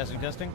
Testing, testing.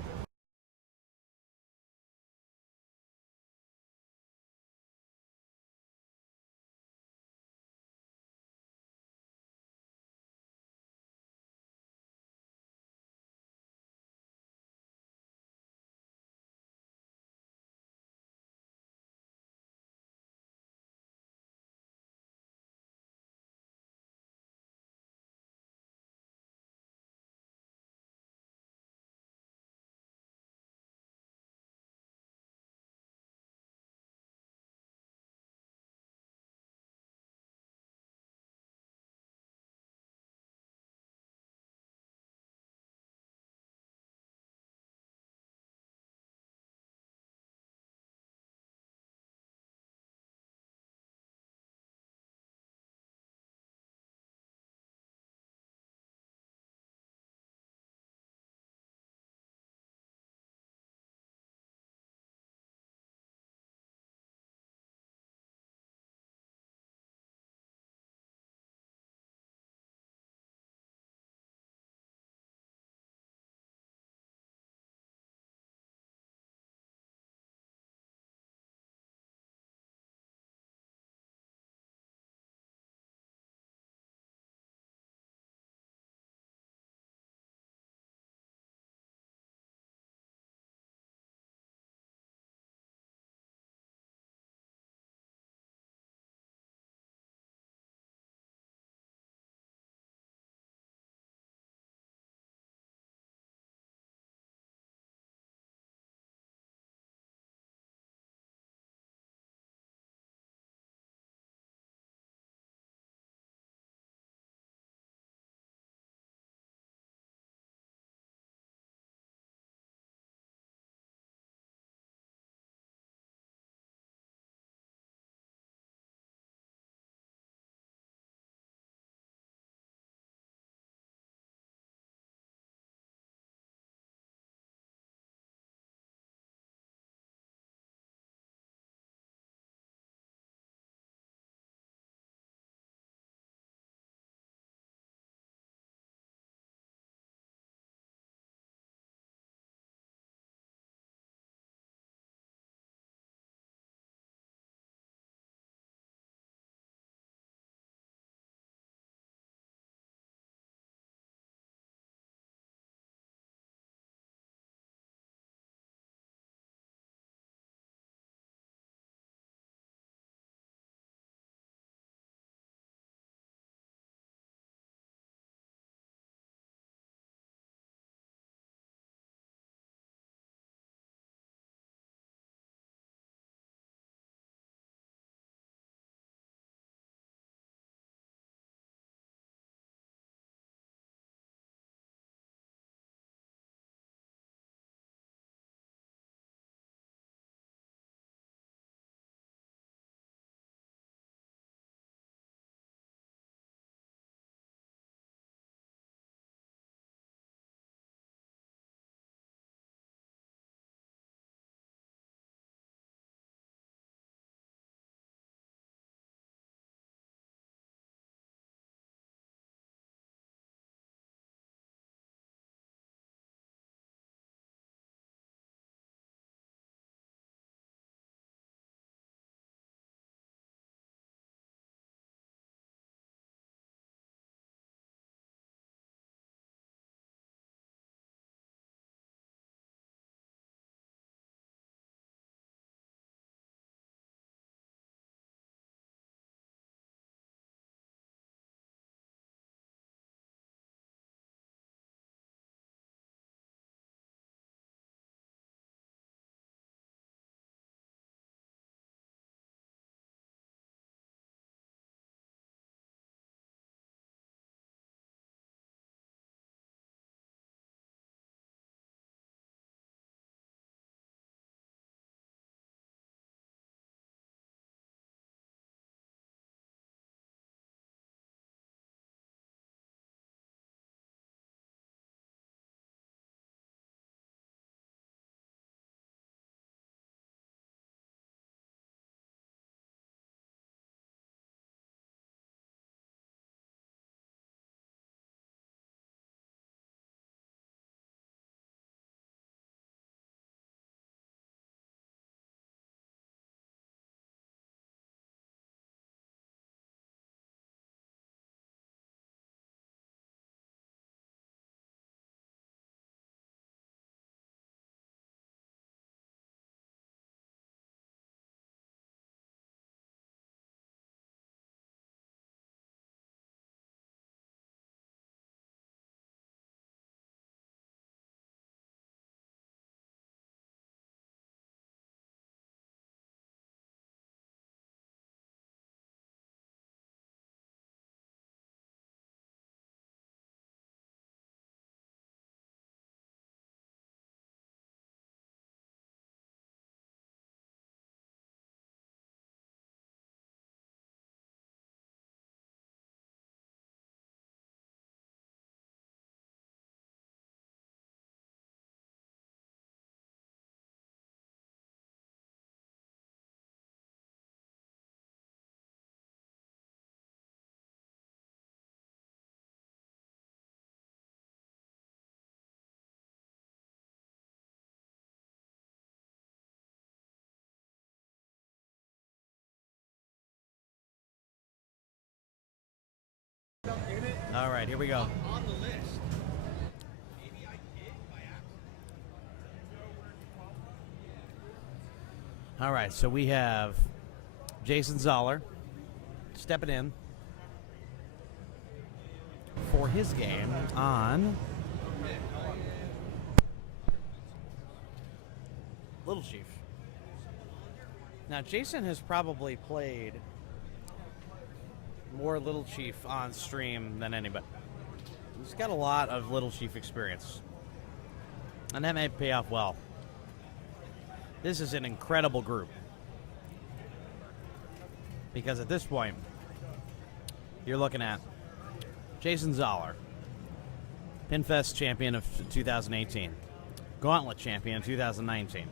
All right, here we go. On the list. Maybe I did by accident. All right, so we have Jason Zahler stepping in for his game on Little Chief. Now, Jason has probably played more Little Chief on stream than anybody. He's got a lot of Little Chief experience, and that may pay off well. This is an incredible group, because at this point, you're looking at Jason Zahler, Pinfest champion of 2018, Gauntlet champion of 2019.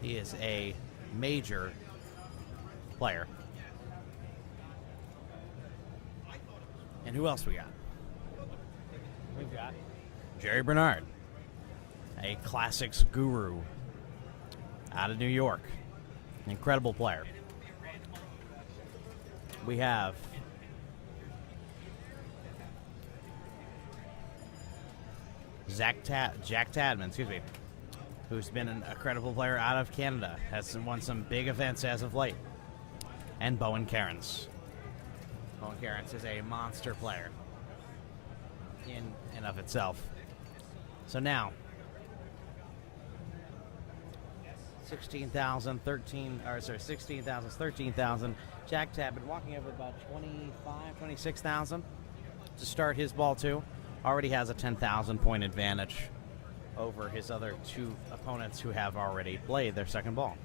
He is a major player. And who else we got? We've got Jerry Bernard, a classics guru out of New York. Incredible player. We have Jack Tadman, who's been an incredible player out of Canada, has won some big events as of late. And Bowen Kerins. Bowen Kerins is a monster player in and of itself. So now, 13,000. Jack Tadman walking over about 26,000 to start his ball two. Already has a 10,000 point advantage over his other two opponents who have already played their second ball.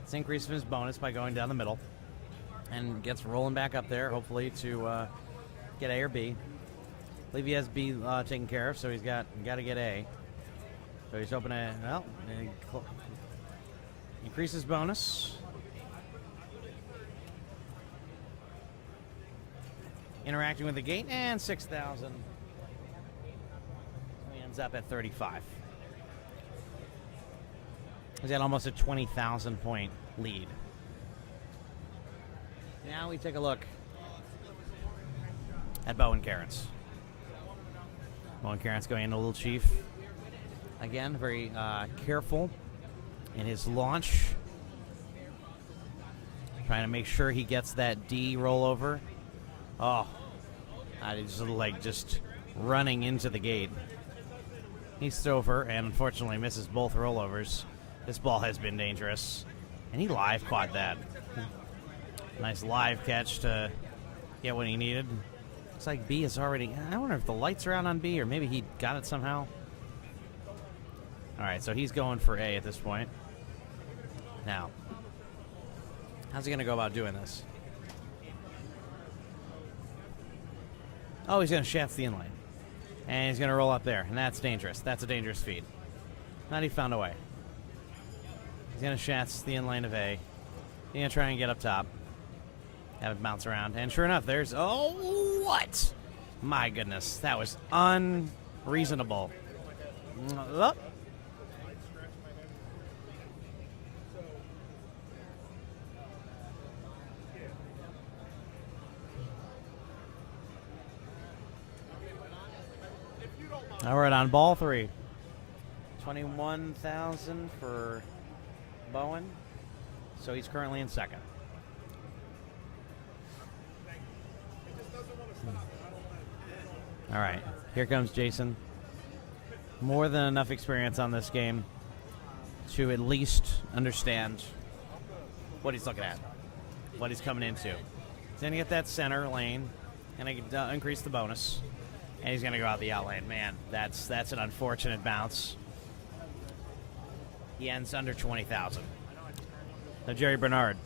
Let's increase his bonus by going down the middle and gets rolling back up there, hopefully to get A or B. I believe he has B taken care of, so he's got to get A. So he's hoping to, well, increase his bonus. Interacting with the gate, and 6,000. He ends up at 35. He's got almost a 20,000 point lead. Now we take a look at Bowen Kerins. Bowen Kerins going into Little Chief. Again, very careful in his launch. Trying to make sure he gets that D rollover. Oh, just running into the gate. He's over and unfortunately misses both rollovers. This ball has been dangerous. And he live caught that. Nice live catch to get what he needed. Looks like B is already... I wonder if the lights are out on B or maybe he got it somehow. All right, so he's going for A at this point. Now, how's he going to go about doing this? Oh, he's going to shaft the inlane. And he's going to roll up there, and that's dangerous. That's a dangerous feed. Not he found a way. He's going to shaft the inlane of A. He's going to try and get up top. Have it bounce around. And sure enough, there's... Oh, what? My goodness. That was unreasonable. Oh. All right, on ball three. 21,000 for Bowen. So he's currently in second. All right, here comes Jason. More than enough experience on this game to at least understand what he's looking at, what he's coming into. He's going to get that center lane, and increase the bonus. And he's going to go out the out lane. Man, that's an unfortunate bounce. He ends under 20,000. Now Jerry Bernard,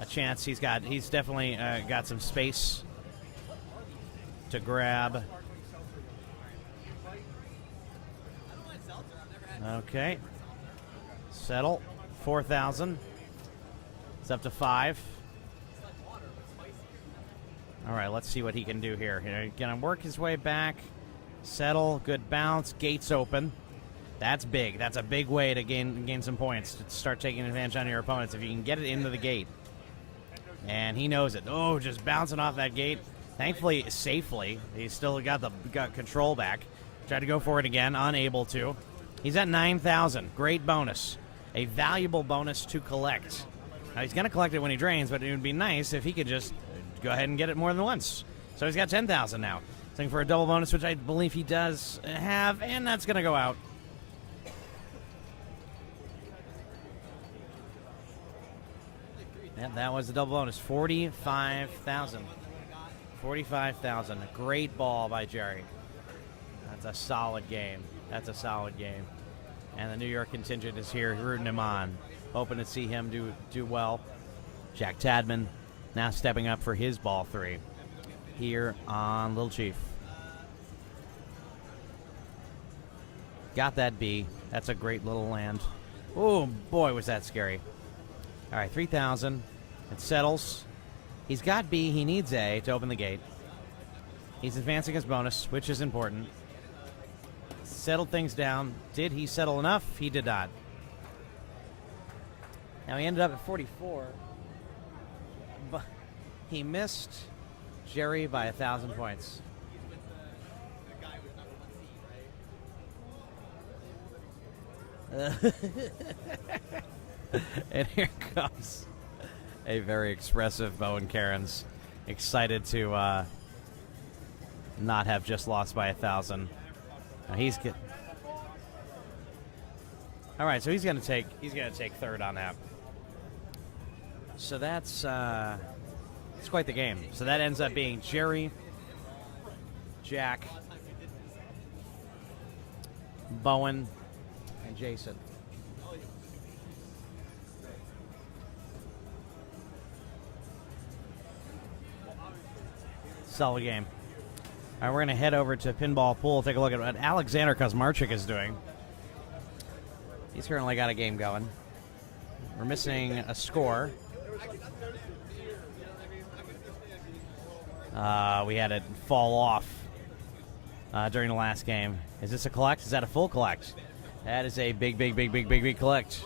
a chance. He's definitely got some space to grab. Okay. Settle. 4,000. It's up to 5. All right, let's see what he can do here. He's going to work his way back. Settle. Good bounce. Gates open. That's big. That's a big way to gain some points, to start taking advantage on your opponents if you can get it into the gate. And he knows it. Oh, just bouncing off that gate. Thankfully, safely. He's still got control back. Tried to go for it again, unable to. He's at 9,000. Great bonus. A valuable bonus to collect. Now, he's going to collect it when he drains, but it would be nice if he could just go ahead and get it more than once. So he's got 10,000 now. Looking for a double bonus, which I believe he does have, and that's going to go out. That was a double bonus. 45,000. 45,000. A great ball by Jerry. That's a solid game. That's a solid game. And the New York contingent is here rooting him on. Hoping to see him do well. Jack Tadman now stepping up for his ball 3 here on Little Chief. Got that B. That's a great little land. Oh, boy, was that scary. All right, 3,000. It settles. He's got B. He needs A to open the gate. He's advancing his bonus, which is important. Settled things down. Did he settle enough? He did not. Now he ended up at 44. But he missed Jerry by 1,000 points. And here comes a very expressive Bowen Kerins, excited to not have just lost by 1,000. He's good. All right, so he's gonna take third on that. So that's quite the game. So that ends up being Jerry, Jack, Bowen, and Jason. Solid game. All right, we're going to head over to Pinball Pool, take a look at what Aleksander Kaczmarczyk is doing. He's currently got a game going. We're missing a score. We had it fall off during the last game. Is this a collect? Is that a full collect? That is a big collect.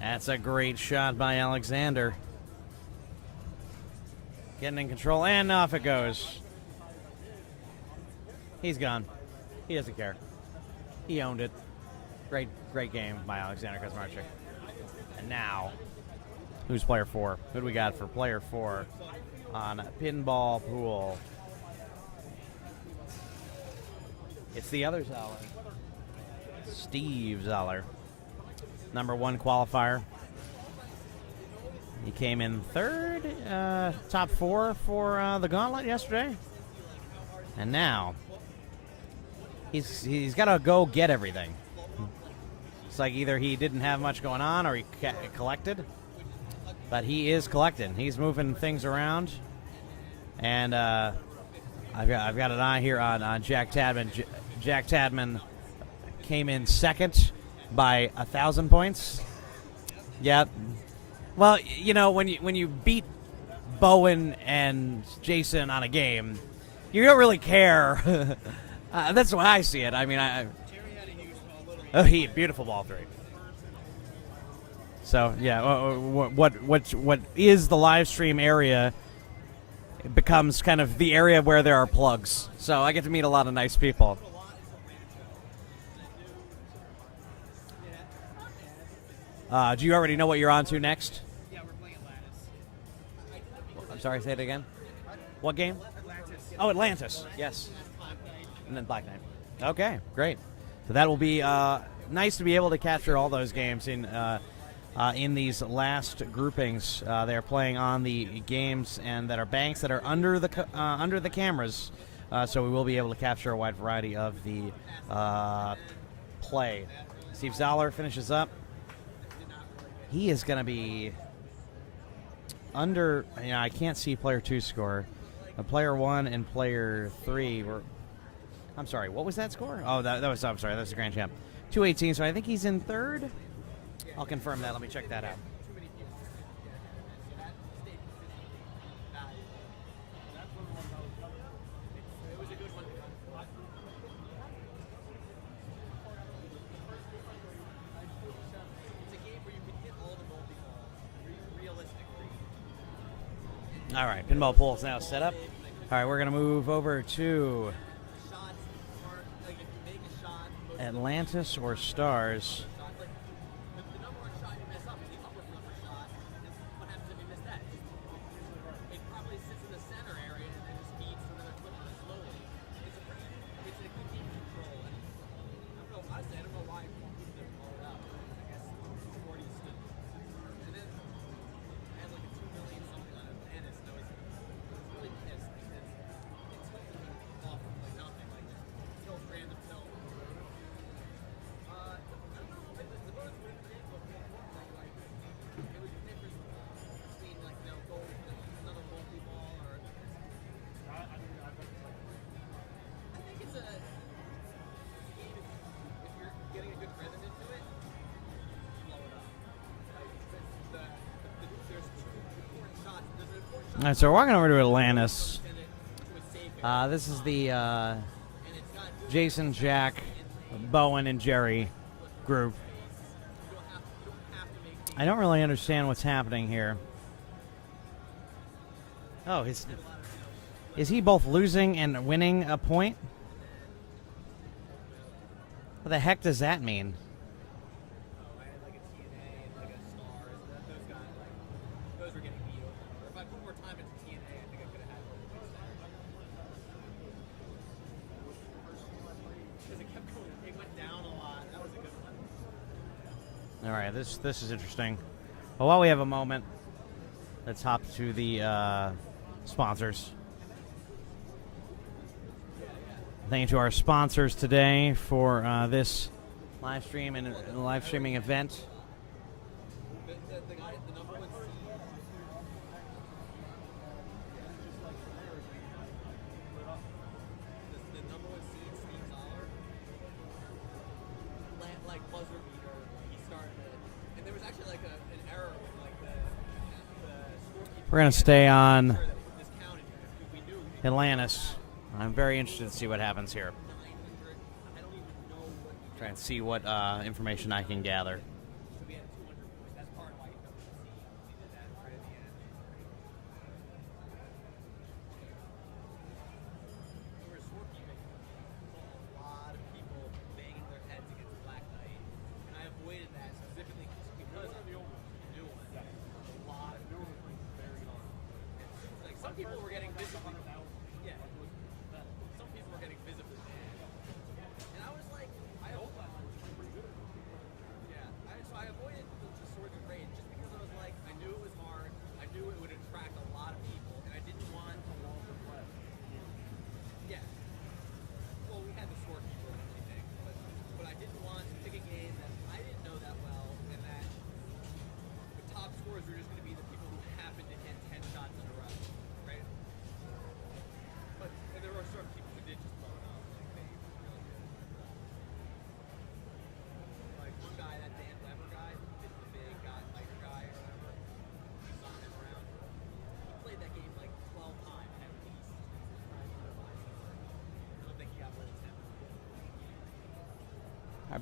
That's a great shot by Aleksander. Getting in control, and off it goes. He's gone. He doesn't care. He owned it. Great game by Aleksander Kaczmarczyk. And now, who's player 4? Who do we got for player 4 on Pinball Pool? It's the other Zahler. Steve Zahler. Number 1 qualifier. He came in third, top 4 for the gauntlet yesterday. And now, he's got to go get everything. It's like either he didn't have much going on or he collected. But he is collecting. He's moving things around. And I've got an eye here on Jack Tadman. Jack Tadman came in second by 1,000 points. Yeah. Well, you know, when you beat Bowen and Jason on a game, you don't really care. That's the way I see it. I mean, beautiful ball 3. So yeah, what is the live stream area? It becomes kind of the area where there are plugs. So I get to meet a lot of nice people. Do you already know what you're on to next? Yeah, we're playing Atlantis. I'm sorry, say it again. What game? Atlantis. Oh, Atlantis. Yes. And then Black Knight. Okay, great. So that will be nice to be able to capture all those games in these last groupings. They're playing on the games and that are banks that are under the cameras. So we will be able to capture a wide variety of the play. Steve Zahler finishes up. He is going to be under. You know, I can't see player 2 score. Player 1 and player 3 were. I'm sorry. What was that score? Oh, that was. I'm sorry. That's the grand champ. 218. So I think he's in third. I'll confirm that. Let me check that out. All right, pinball pool is now set up. All right, we're going to move over to Atlantis or Stars. All right, so we're walking over to Atlantis. This is the Jason, Jack, Bowen, and Jerry group. I don't really understand what's happening here. Oh, is he both losing and winning a point? What the heck does that mean? All right, this is interesting. Well, while we have a moment, let's hop to the sponsors. Thank you to our sponsors today for this live stream and live streaming event. We're going to stay on Atlantis. I'm very interested to see what happens here. Try and see what information I can gather.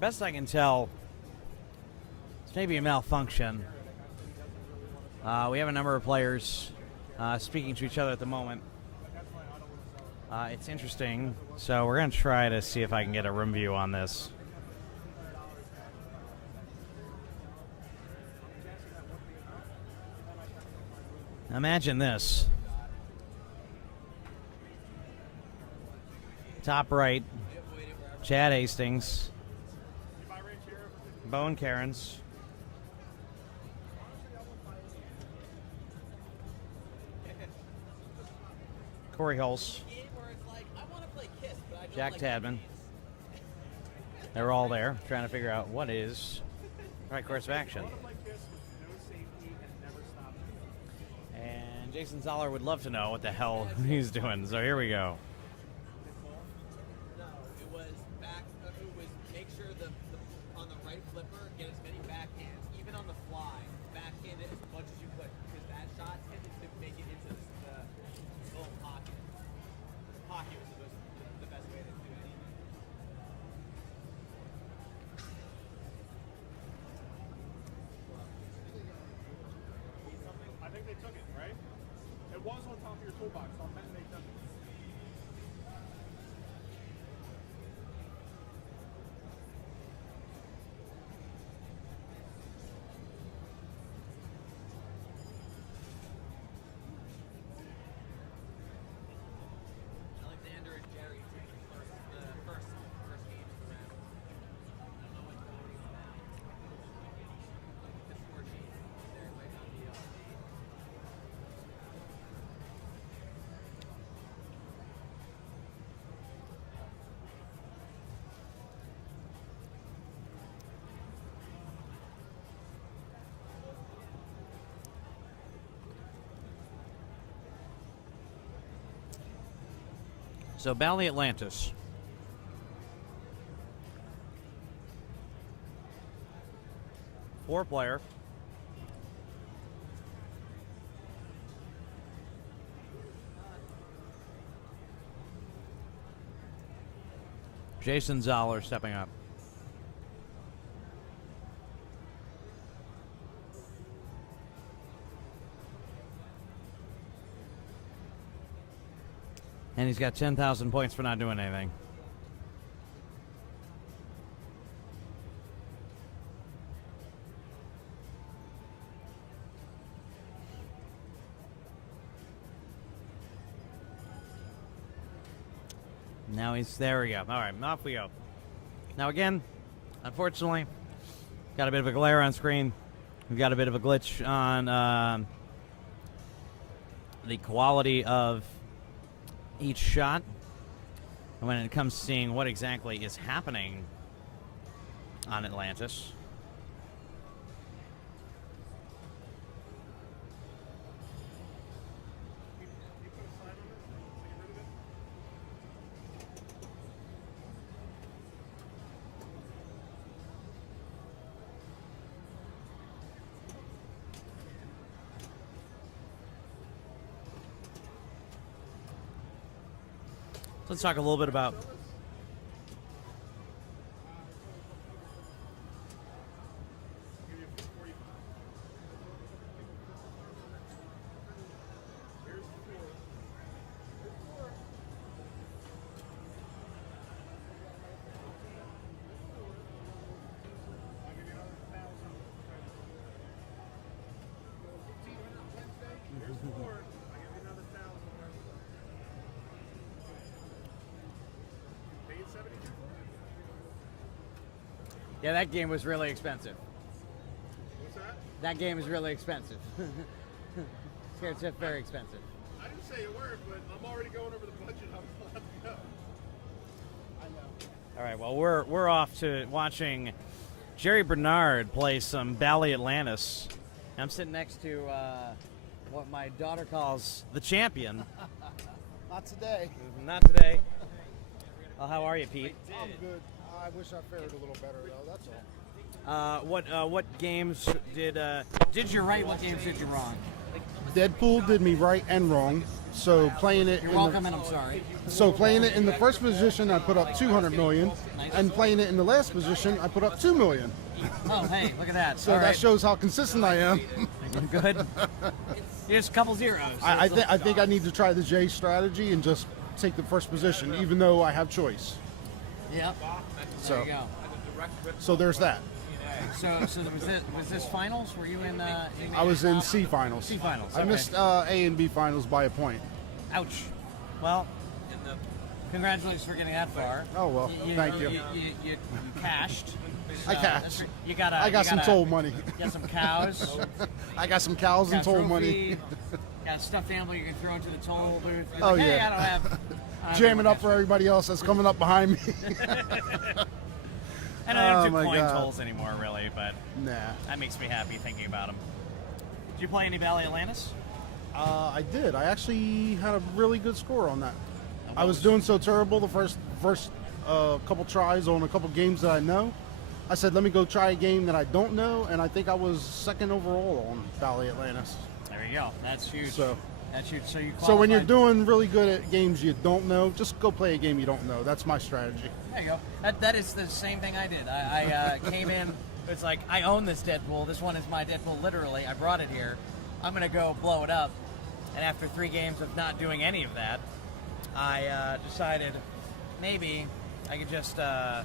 Best I can tell, it's maybe a malfunction. We have a number of players speaking to each other at the moment. It's interesting, so we're going to try to see if I can get a room view on this. Imagine this. Top right, Chad Hastings. Bowen Kerins. Corey Hulse. Jack Tadman. They're all there trying to figure out what is the right course of action. And Jason Zahler would love to know what the hell he's doing, so here we go. Was Alexander and Jerry take the first games of the round. I don't know what voting is now. Just 4 games. There might not be a So Bally Atlantis. Four-player. Jason Zahler stepping up. And he's got 10,000 points for not doing anything. Now there we go. All right, off we go. Now again, unfortunately, got a bit of a glare on screen. We've got a bit of a glitch on the quality of each shot. And when it comes to seeing what exactly is happening on Atlantis. Let's talk a little bit about yeah, that game was really expensive. What's that? That game is really expensive. It's very expensive. I didn't say a word, but I'm already going over the budget. I'm allowed to go. I know. All right, well, we're off to watching Jerry Bernard play some Bally Atlantis. I'm sitting next to what my daughter calls the champion. Not today. Not today. Well, how are you, Pete? I'm good. I wish I fared a little better, though. That's all. What games did you right? What games did you wrong? Deadpool did me right and wrong. So playing it. You're welcome, and I'm sorry. So playing it in the first position, I put up 200 million, and playing it in the last position, I put up 2 million. Oh, hey, look at that. So all that right. shows how consistent I am. Good. Here's a couple zeros. I think I need to try the J strategy and just take the first position, even though I have choice. Yep. So, There you go. so there's that. So was this finals? Were you in? I was in C finals. C finals. I okay. missed A and B finals by a point. Ouch. Well, congratulations for getting that far. Oh well, thank you. You cashed. I cashed. You got I got some toll money. You got some cows. I got some cows and got toll trophy, money. Got a stuffed animal you can throw into the toll booth. You're Oh, like, hey, yeah. I don't have. Jamming up for everybody else that's coming up behind me. And I don't Oh, do my coin God. tolls anymore, really, but Nah. that makes me happy thinking about them. Did you play any Bally Atlantis? I did. I actually had a really good score on that. And I what was doing so terrible the first couple tries on a couple games that I know. I said, let me go try a game that I don't know, and I think I was second overall on Bally Atlantis. There you go. That's huge. So, That's huge. So you. so when you're qualified- doing really good at games you don't know, just go play a game you don't know. That's my strategy. There you go. That is the same thing I did. I came in. It's like I own this Deadpool. This one is my Deadpool. Literally, I brought it here. I'm gonna go blow it up. And after 3 games of not doing any of that, I decided maybe I could just play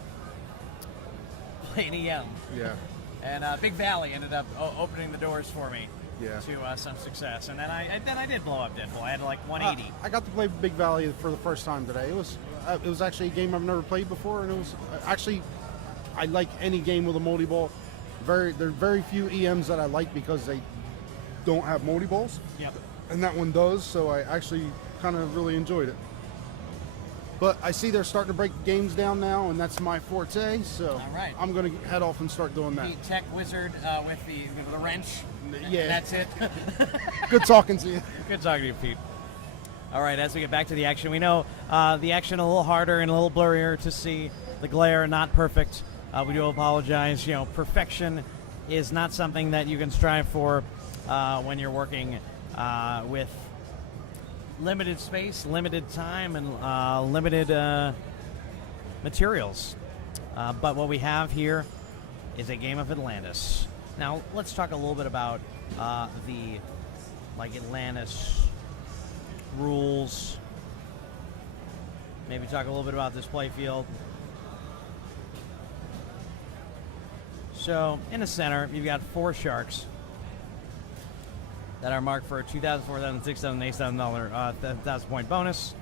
an EM. Yeah. And Big Valley ended up opening the doors for me Yeah. to some success. And then I did blow up Deadpool. I had like 180. I got to play Big Valley for the first time today. It was actually a game I've never played before, and it was actually, I like any game with a multi ball. There are very few EMs that I like because they don't have multi balls, Yep. and that one does. So I actually kind of really enjoyed it. But I see they're starting to break games down now, and that's my forte. So All right. I'm going to head off and start doing that. The tech wizard with the wrench. Yeah. That's it. Good talking to you. Good talking to you, Pete. All right, as we get back to the action, we know the action a little harder and a little blurrier to see. The glare not perfect. We do apologize. You know, perfection is not something that you can strive for when you're working with limited space, limited time, and limited materials. But what we have here is a game of Atlantis. Now, let's talk a little bit about the Atlantis rules. Maybe talk a little bit about this play field. So, in the center, you've got 4 sharks that are marked for a $2,000, $4,000, $6,000, $8,000 1,000-point bonus.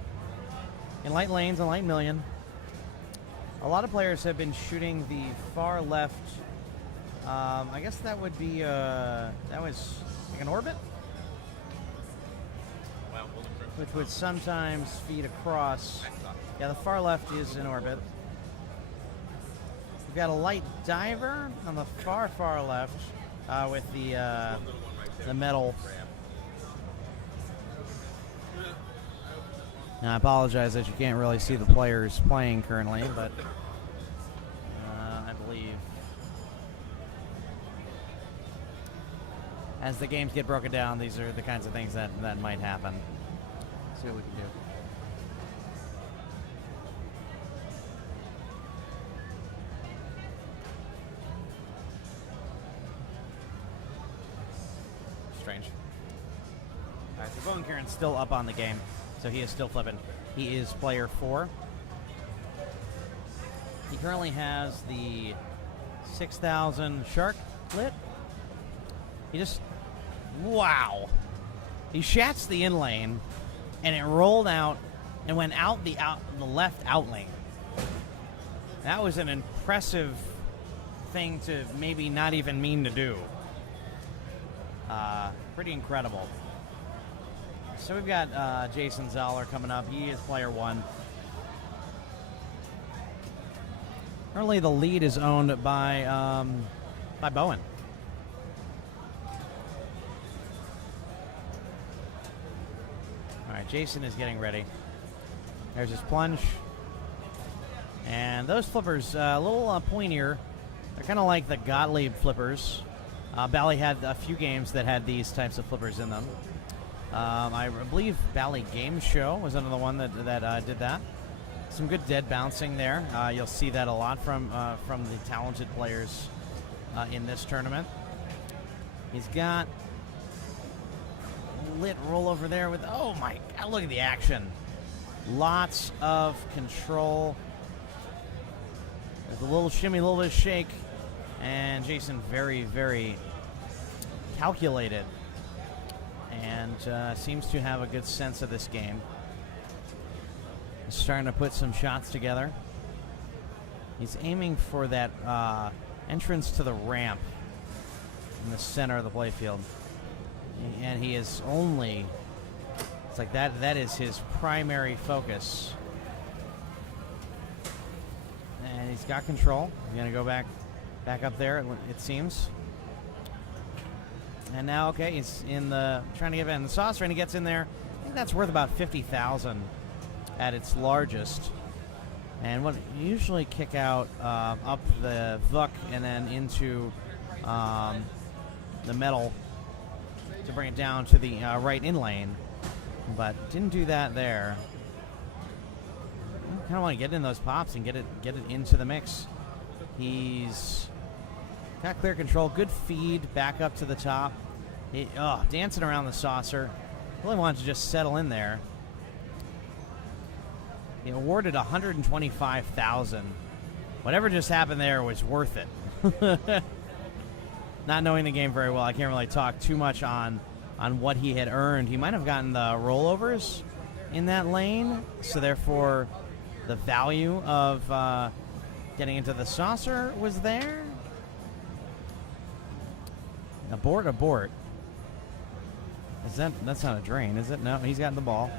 In light lanes and light million, a lot of players have been shooting the far left. I guess that would be that was like an orbit, which would sometimes feed across. Yeah, the far left is in orbit. We've got a light diver on the far left with the metal. Now, I apologize that you can't really see the players playing currently, but I believe as the games get broken down, these are the kinds of things that might happen. Let's see what we can do. Strange. All right, so Bowen Kerins still up on the game, so he is still flipping. He is player 4. He currently has the 6,000 shark lit. He just, wow. He shats the in lane, and it rolled out and went out the left out lane. That was an impressive thing to maybe not even mean to do. Pretty incredible. So we've got Jason Zahler coming up. He is player 1. Currently, the lead is owned by Bowen. All right, Jason is getting ready. There's his plunge. And those flippers, a little pointier. They're kind of like the Gottlieb flippers. Bally had a few games that had these types of flippers in them. I believe Bally Game Show was another one that did that. Some good dead bouncing there. You'll see that a lot from the talented players in this tournament. He's got lit roll over there with, oh my God, look at the action. Lots of control. There's a little shimmy, a little bit of shake. And Jason very, very calculated and seems to have a good sense of this game. He's starting to put some shots together. He's aiming for that entrance to the ramp in the center of the playfield. And he is only, it's like that is his primary focus. And he's got control. He's going to go back up there, it seems. And now, okay, he's trying to get in the saucer, and he gets in there. I think that's worth about 50,000 at its largest. And what you usually kick out up the Vuk and then into the metal to bring it down to the right in lane, but didn't do that there. I kind of want to get in those pops and get it into the mix. He's got clear control, good feed back up to the top. Dancing around the saucer. Really wanted to just settle in there. He awarded 125,000. Whatever just happened there was worth it. Not knowing the game very well, I can't really talk too much on what he had earned. He might have gotten the rollovers in that lane, so therefore the value of getting into the saucer was there. Abort. That's not a drain, is it? No, he's got the ball.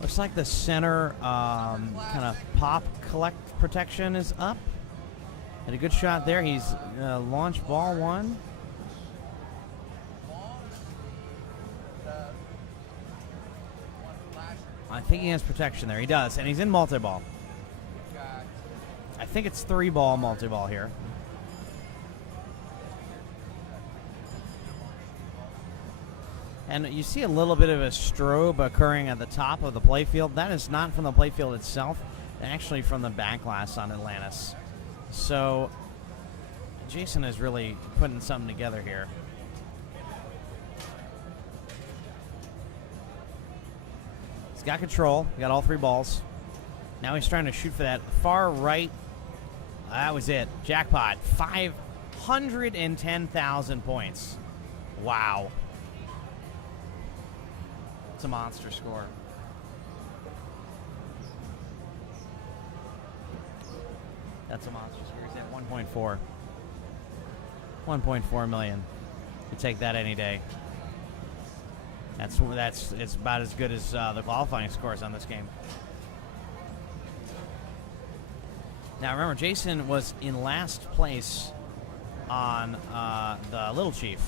Looks like the center kind of pop collect protection is up. Had a good shot there. He's launched ball one. I think he has protection there. He does, and he's in multi-ball. I think it's 3-ball multi-ball here. And you see a little bit of a strobe occurring at the top of the playfield. That is not from the playfield itself, actually from the back glass on Atlantis. So Jason is really putting something together here. He's got control. He got all 3 balls. Now he's trying to shoot for that far right. That was it. Jackpot. 510,000 points. Wow. It's a monster score. That's a monster score. He's at 1.4. 1.4 million. You take that any day. It's about as good as the qualifying scores on this game. Now remember, Jason was in last place on the Little Chief.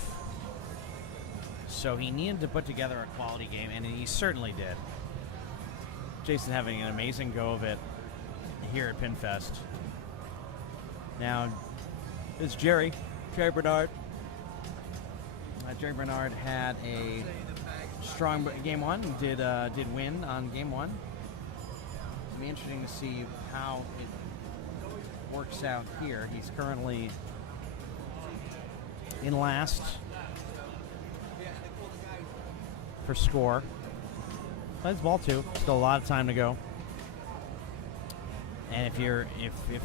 So he needed to put together a quality game, and he certainly did. Jason having an amazing go of it here at Pinfest. Now, it's Jerry Bernard. Jerry Bernard had a strong game one, did win on game one. It'll be interesting to see how it works out here. He's currently in last for score. Plays ball 2. Still a lot of time to go. And if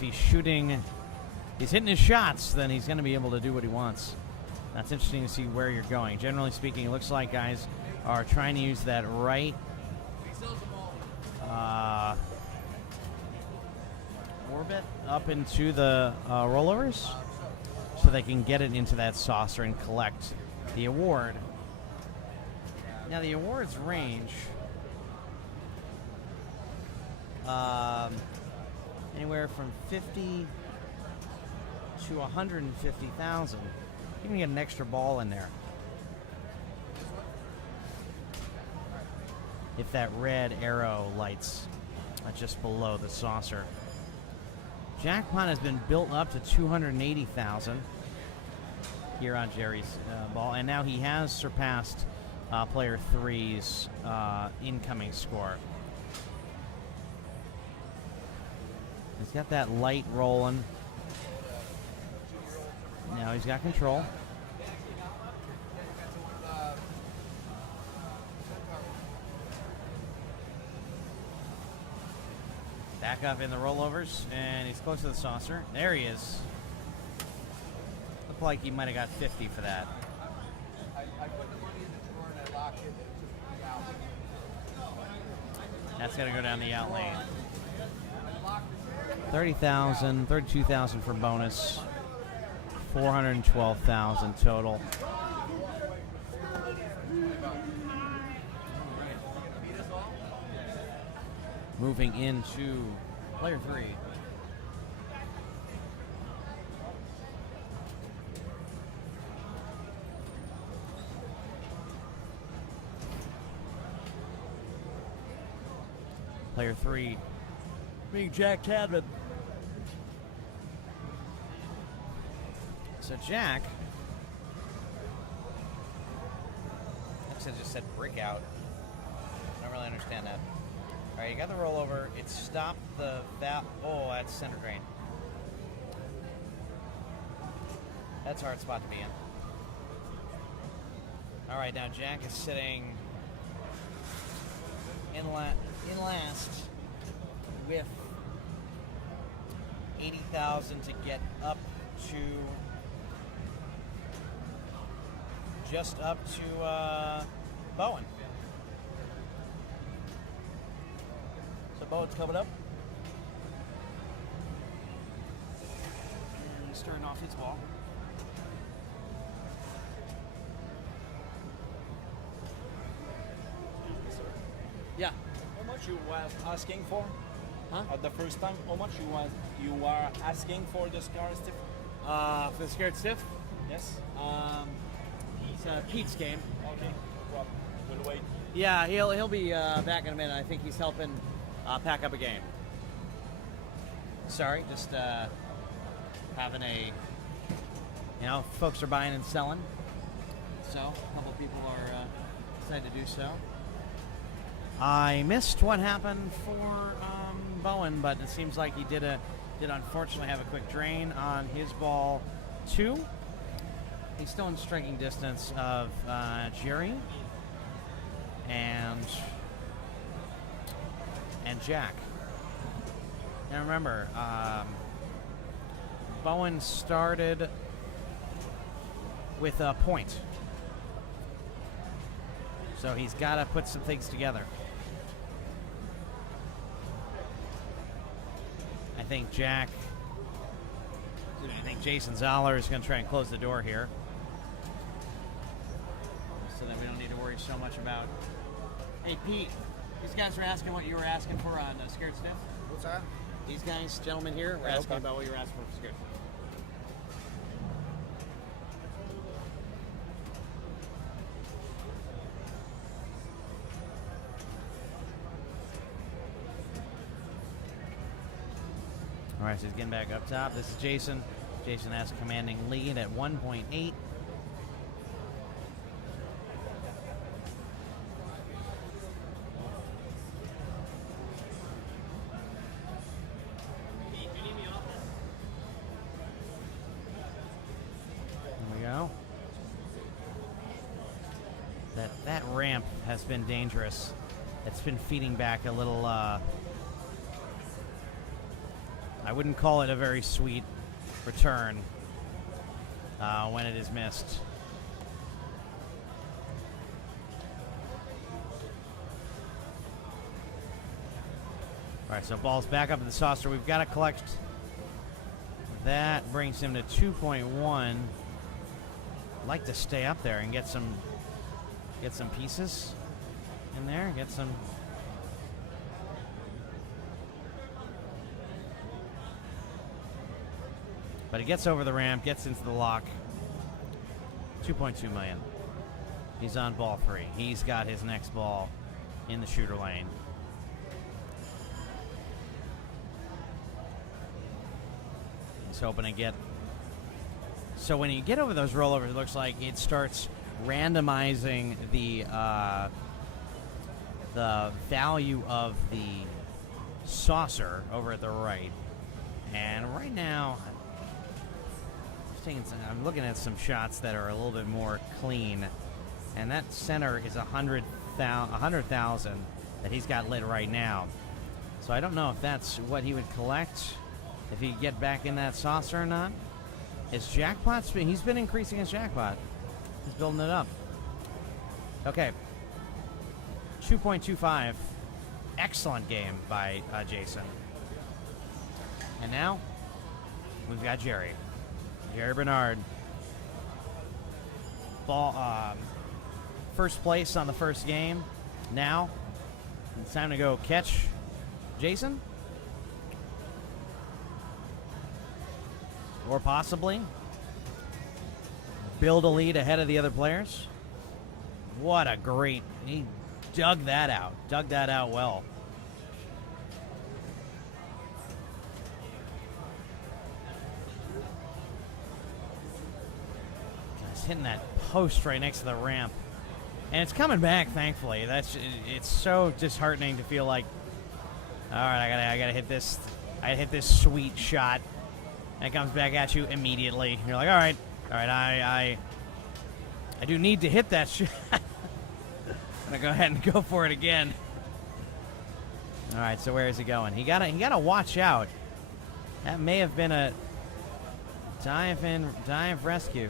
he's shooting, he's hitting his shots, then he's going to be able to do what he wants. That's interesting to see where you're going. Generally speaking, it looks like guys are trying to use that right orbit up into the rollovers so they can get it into that saucer and collect the award. Now the awards range anywhere from 50 to 150,000. You can get an extra ball in there if that red arrow lights just below the saucer. Jackpot has been built up to 280,000 here on Jerry's ball, and now he has surpassed player 3's incoming score. He's got that light rolling. Now he's got control. Back up in the rollovers, and he's close to the saucer. There he is. Looked like he might have got 50 for that. That's going to go down the out lane. 30,000, 32,000 for bonus. 412,000 total. Moving into player 3. Player 3 being Jack Tadman. So Jack, I just said brick out. I don't really understand that. All right, you got the rollover. It stopped the oh, that's center drain. That's a hard spot to be in. All right, now Jack is sitting in last with 80,000 to get up to just up to Bowen. So Bowen's coming up. And he's starting off his ball. Yeah. How much you was asking for? Huh? At the first time, how much you were asking for the scar stiff? For the scared stiff? Yes. It's Pete's game. Okay. Well, we'll wait. Yeah, he'll be back in a minute. I think he's helping pack up a game. Sorry, just having a, folks are buying and selling. So a couple people are excited to do so. I missed what happened for Bowen, but it seems like he did unfortunately have a quick drain on his ball too. He's still in striking distance of Jerry and Jack. Now remember, Bowen started with a point, so he's got to put some things together. I think Jason Zahler is going to try and close the door here, so that we don't need to worry so much about. Hey Pete, these guys were asking what you were asking for on Scared Stiff. What's that? These guys, gentlemen here, were asking about what you were asking for Scared Stiff. All right, so he's getting back up top. This is Jason. Jason has commanding lead at 1.8. There we go. That ramp has been dangerous. It's been feeding back a little. I wouldn't call it a very sweet return when it is missed. All right, so ball's back up in the saucer. We've got to collect. That brings him to 2.1. I'd like to stay up there and get some pieces in there. Get some. But he gets over the ramp, gets into the lock. 2.2 million. He's on ball 3. He's got his next ball in the shooter lane. He's hoping to get. So when you get over those rollovers, it looks like it starts randomizing the value of the saucer over at the right. And right now, I'm looking at some shots that are a little bit more clean, and that center is 100,000 that he's got lit right now. So I don't know if that's what he would collect if he get back in that saucer or not. His jackpot's he's been increasing his jackpot. He's building it up. Okay, 2.25. Excellent game by Jason. And now we've got Jerry Bernard. Ball, first place on the first game. Now it's time to go catch Jason, or possibly build a lead ahead of the other players. What a great! He dug that out well. Hitting that post right next to the ramp, and it's coming back. Thankfully, it's so disheartening to feel like, all right, I gotta hit this. I hit this sweet shot, and it comes back at you immediately. You're like, all right, I do need to hit that shot. I'm gonna go ahead and go for it again. All right, so where is he going? He gotta watch out. That may have been a dive rescue.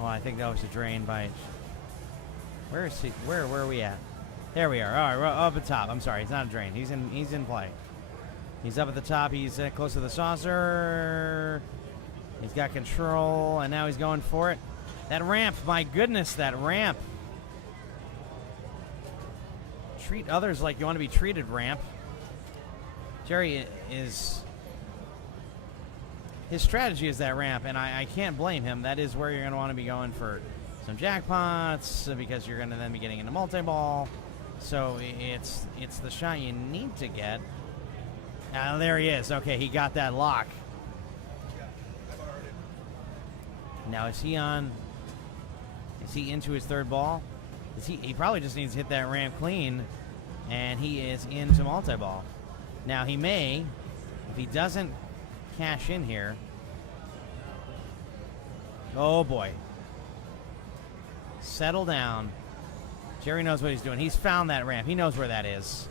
Oh, I think that was a drain by. Where is he? Where are we at? There we are. All right, we're up at the top. I'm sorry, it's not a drain. He's in play. He's up at the top. He's close to the saucer. He's got control, and now he's going for it. That ramp, my goodness, that ramp. Treat others like you want to be treated, ramp. Jerry is... His strategy is that ramp, and I can't blame him. That is where you're going to want to be going for some jackpots, because you're going to then be getting into multi-ball. So it's the shot you need to get. There he is. Okay, he got that lock. Now is he on? Is he into his third ball? He probably just needs to hit that ramp clean, and he is into multi-ball. Now he may, if he doesn't cash in here. Oh boy. Settle down. Jerry knows what he's doing. He's found that ramp. He knows where that is.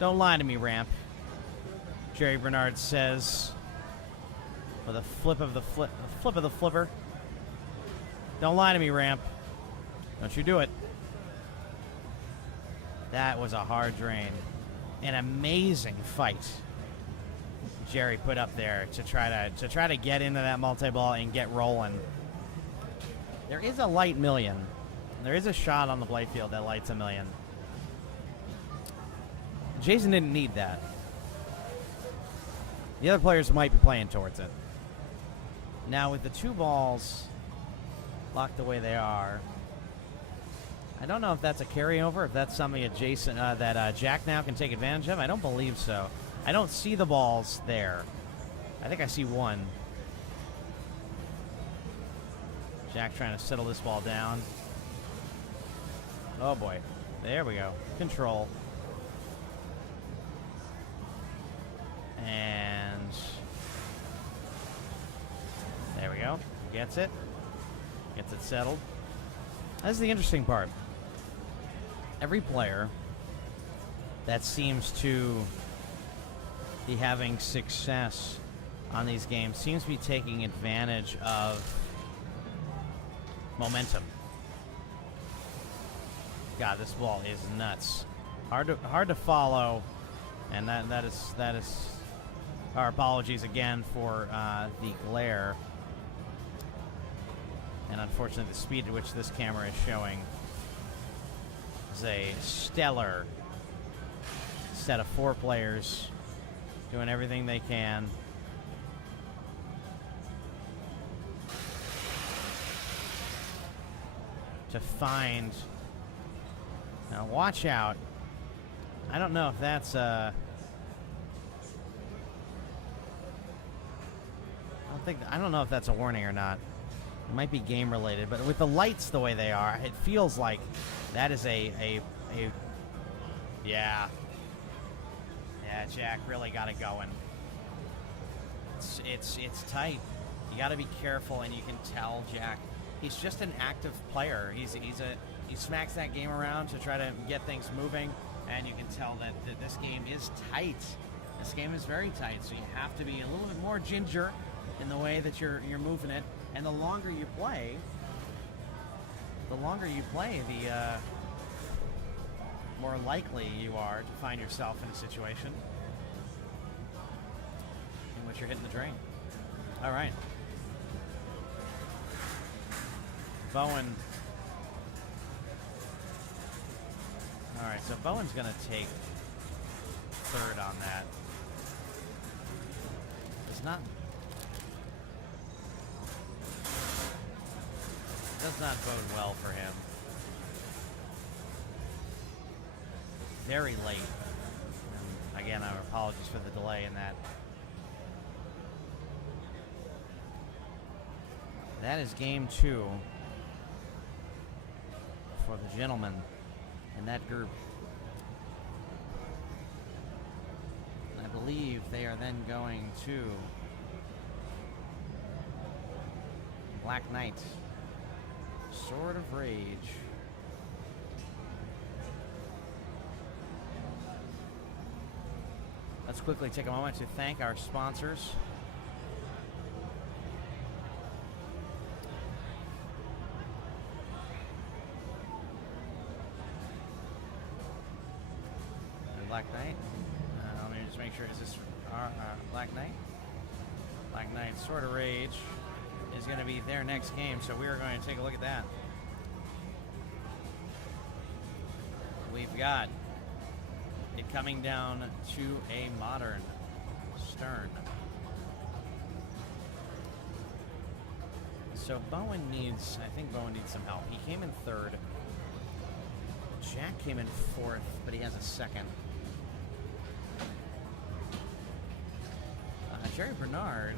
Don't lie to me, ramp. Jerry Bernard says with a flip of the flipper. Don't lie to me, ramp. Don't you do it. That was a hard drain. An amazing fight Jerry put up there to try to get into that multi-ball and get rolling. There is a light million. There is a shot on the play field that lights a million. Jason didn't need that. The other players might be playing towards it. Now with the two balls locked the way they are, I don't know if that's a carryover, if that's something that Jack now can take advantage of. I don't believe so. I don't see the balls there. I think I see one. Jack trying to settle this ball down. Oh boy. There we go. Control. And there we go. Gets it. Gets it settled. That's the interesting part. Every player that seems to be having success on these games seems to be taking advantage of momentum. God, this ball is nuts. Hard to follow, and that is our apologies again for the glare. And unfortunately, the speed at which this camera is showing is a stellar set of 4 players doing everything they can. To find... Now, watch out. I don't know if that's I don't know if that's a warning or not. It might be game related, but with the lights the way they are, it feels like that is a yeah, Jack really got it going. It's tight. You got to be careful, and you can tell Jack. He's just an active player. He smacks that game around to try to get things moving, and you can tell that this game is tight. This game is very tight, so you have to be a little bit more ginger in the way that you're moving it. And the longer you play, the more likely you are to find yourself in a situation in which you're hitting the drain. All right. Bowen. All right, so Bowen's going to take third on that. Does not bode well for him. Very late. And again, our apologies for the delay in that. That is game 2 for the gentlemen in that group. And I believe they are then going to Black Knight. Sword of Rage. Let's quickly take a moment to thank our sponsors. Black Knight. Let me just make sure, is this our Black Knight? Black Knight Sword of Rage is going to be their next game, so we are going to take a look at that. We've got it coming down to a modern Stern. So Bowen needs, I think Bowen needs some help. He came in third. Jack came in fourth, but he has a second. Jerry Bernard.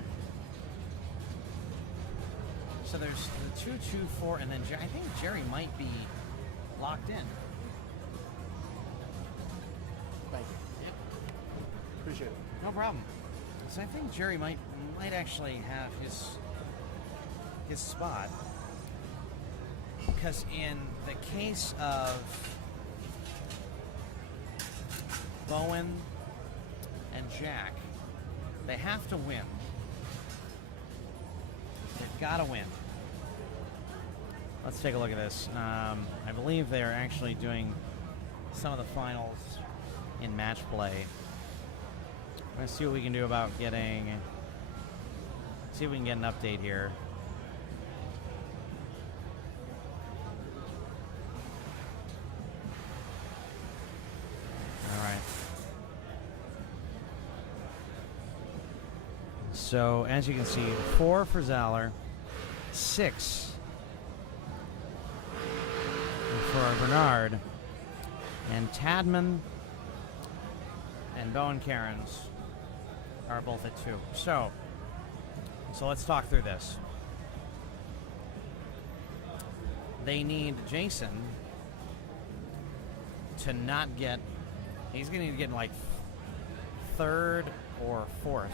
So there's the 2, 2, 4, and then I think Jerry might be locked in. Thank you. Yep. Appreciate it. No problem. So I think Jerry might actually have his spot, because in the case of Bowen and Jack, they have to win. They've got to win. Let's take a look at this. I believe they're actually doing some of the finals in match play. Let's see what we can do about getting. See if we can get an update here. All right. So, as you can see, 4 for Zahler, 6 for Bernard, and Tadman and Bowen Kerins are both at 2. So let's talk through this. They need Jason to not get, he's going to need to get in like 3rd or 4th.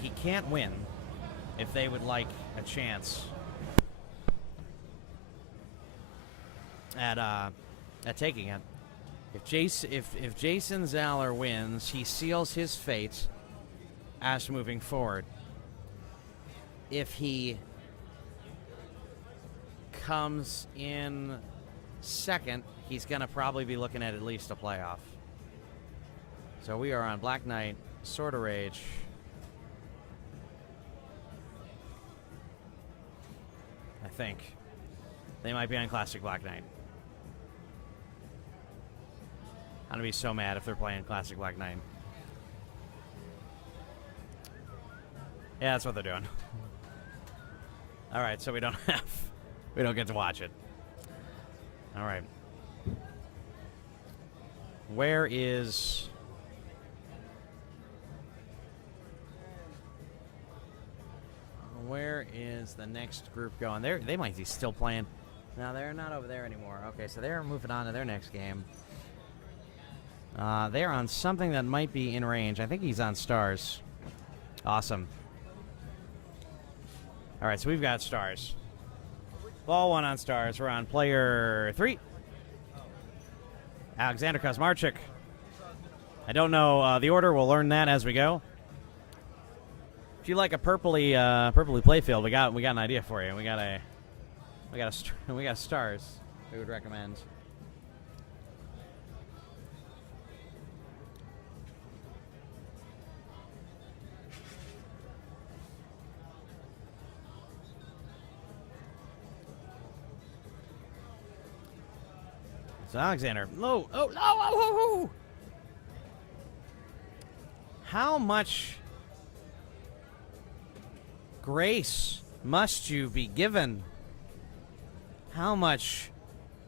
He can't win if they would like a chance at taking it. If Jason Zahler wins, he seals his fate as moving forward. If he comes in second, he's going to probably be looking at least a playoff. So we are on Black Knight, Sword of Rage. I think they might be on Classic Black Knight. I'm gonna be so mad if they're playing Classic Black Knight. Yeah, that's what they're doing. All right, so we don't get to watch it. All right. Where is the next group going? They might be still playing. No, they're not over there anymore. Okay, so they're moving on to their next game. They're on something that might be in range. I think he's on stars. Awesome. All right, so we've got stars. Ball 1 on stars. We're on player 3. Aleksander Kaczmarczyk. I don't know the order. We'll learn that as we go. If you like a purpley playfield, we got an idea for you. We got stars. We would recommend. So Aleksander, oh. How much grace must you be given? How much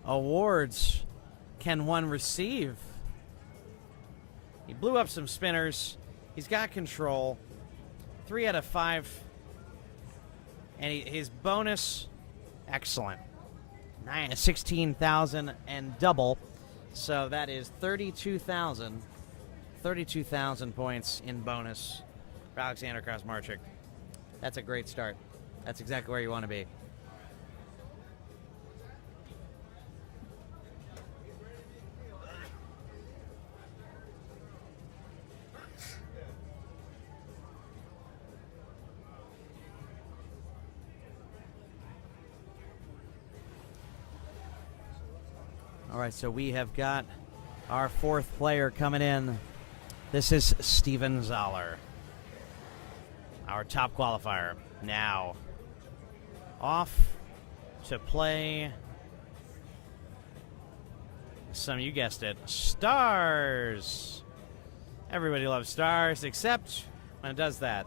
awards can one receive? He blew up some spinners. He's got control. 3 out of 5. And his bonus, excellent. 16,000 and double. So that is 32,000 points in bonus for for Aleksander Kaczmarczyk. That's a great start. That's exactly where you want to be. All right, so we have got our fourth player coming in. This is Steven Zahler, our top qualifier. Now, off to play some, you guessed it, stars. Everybody loves stars, except when it does that.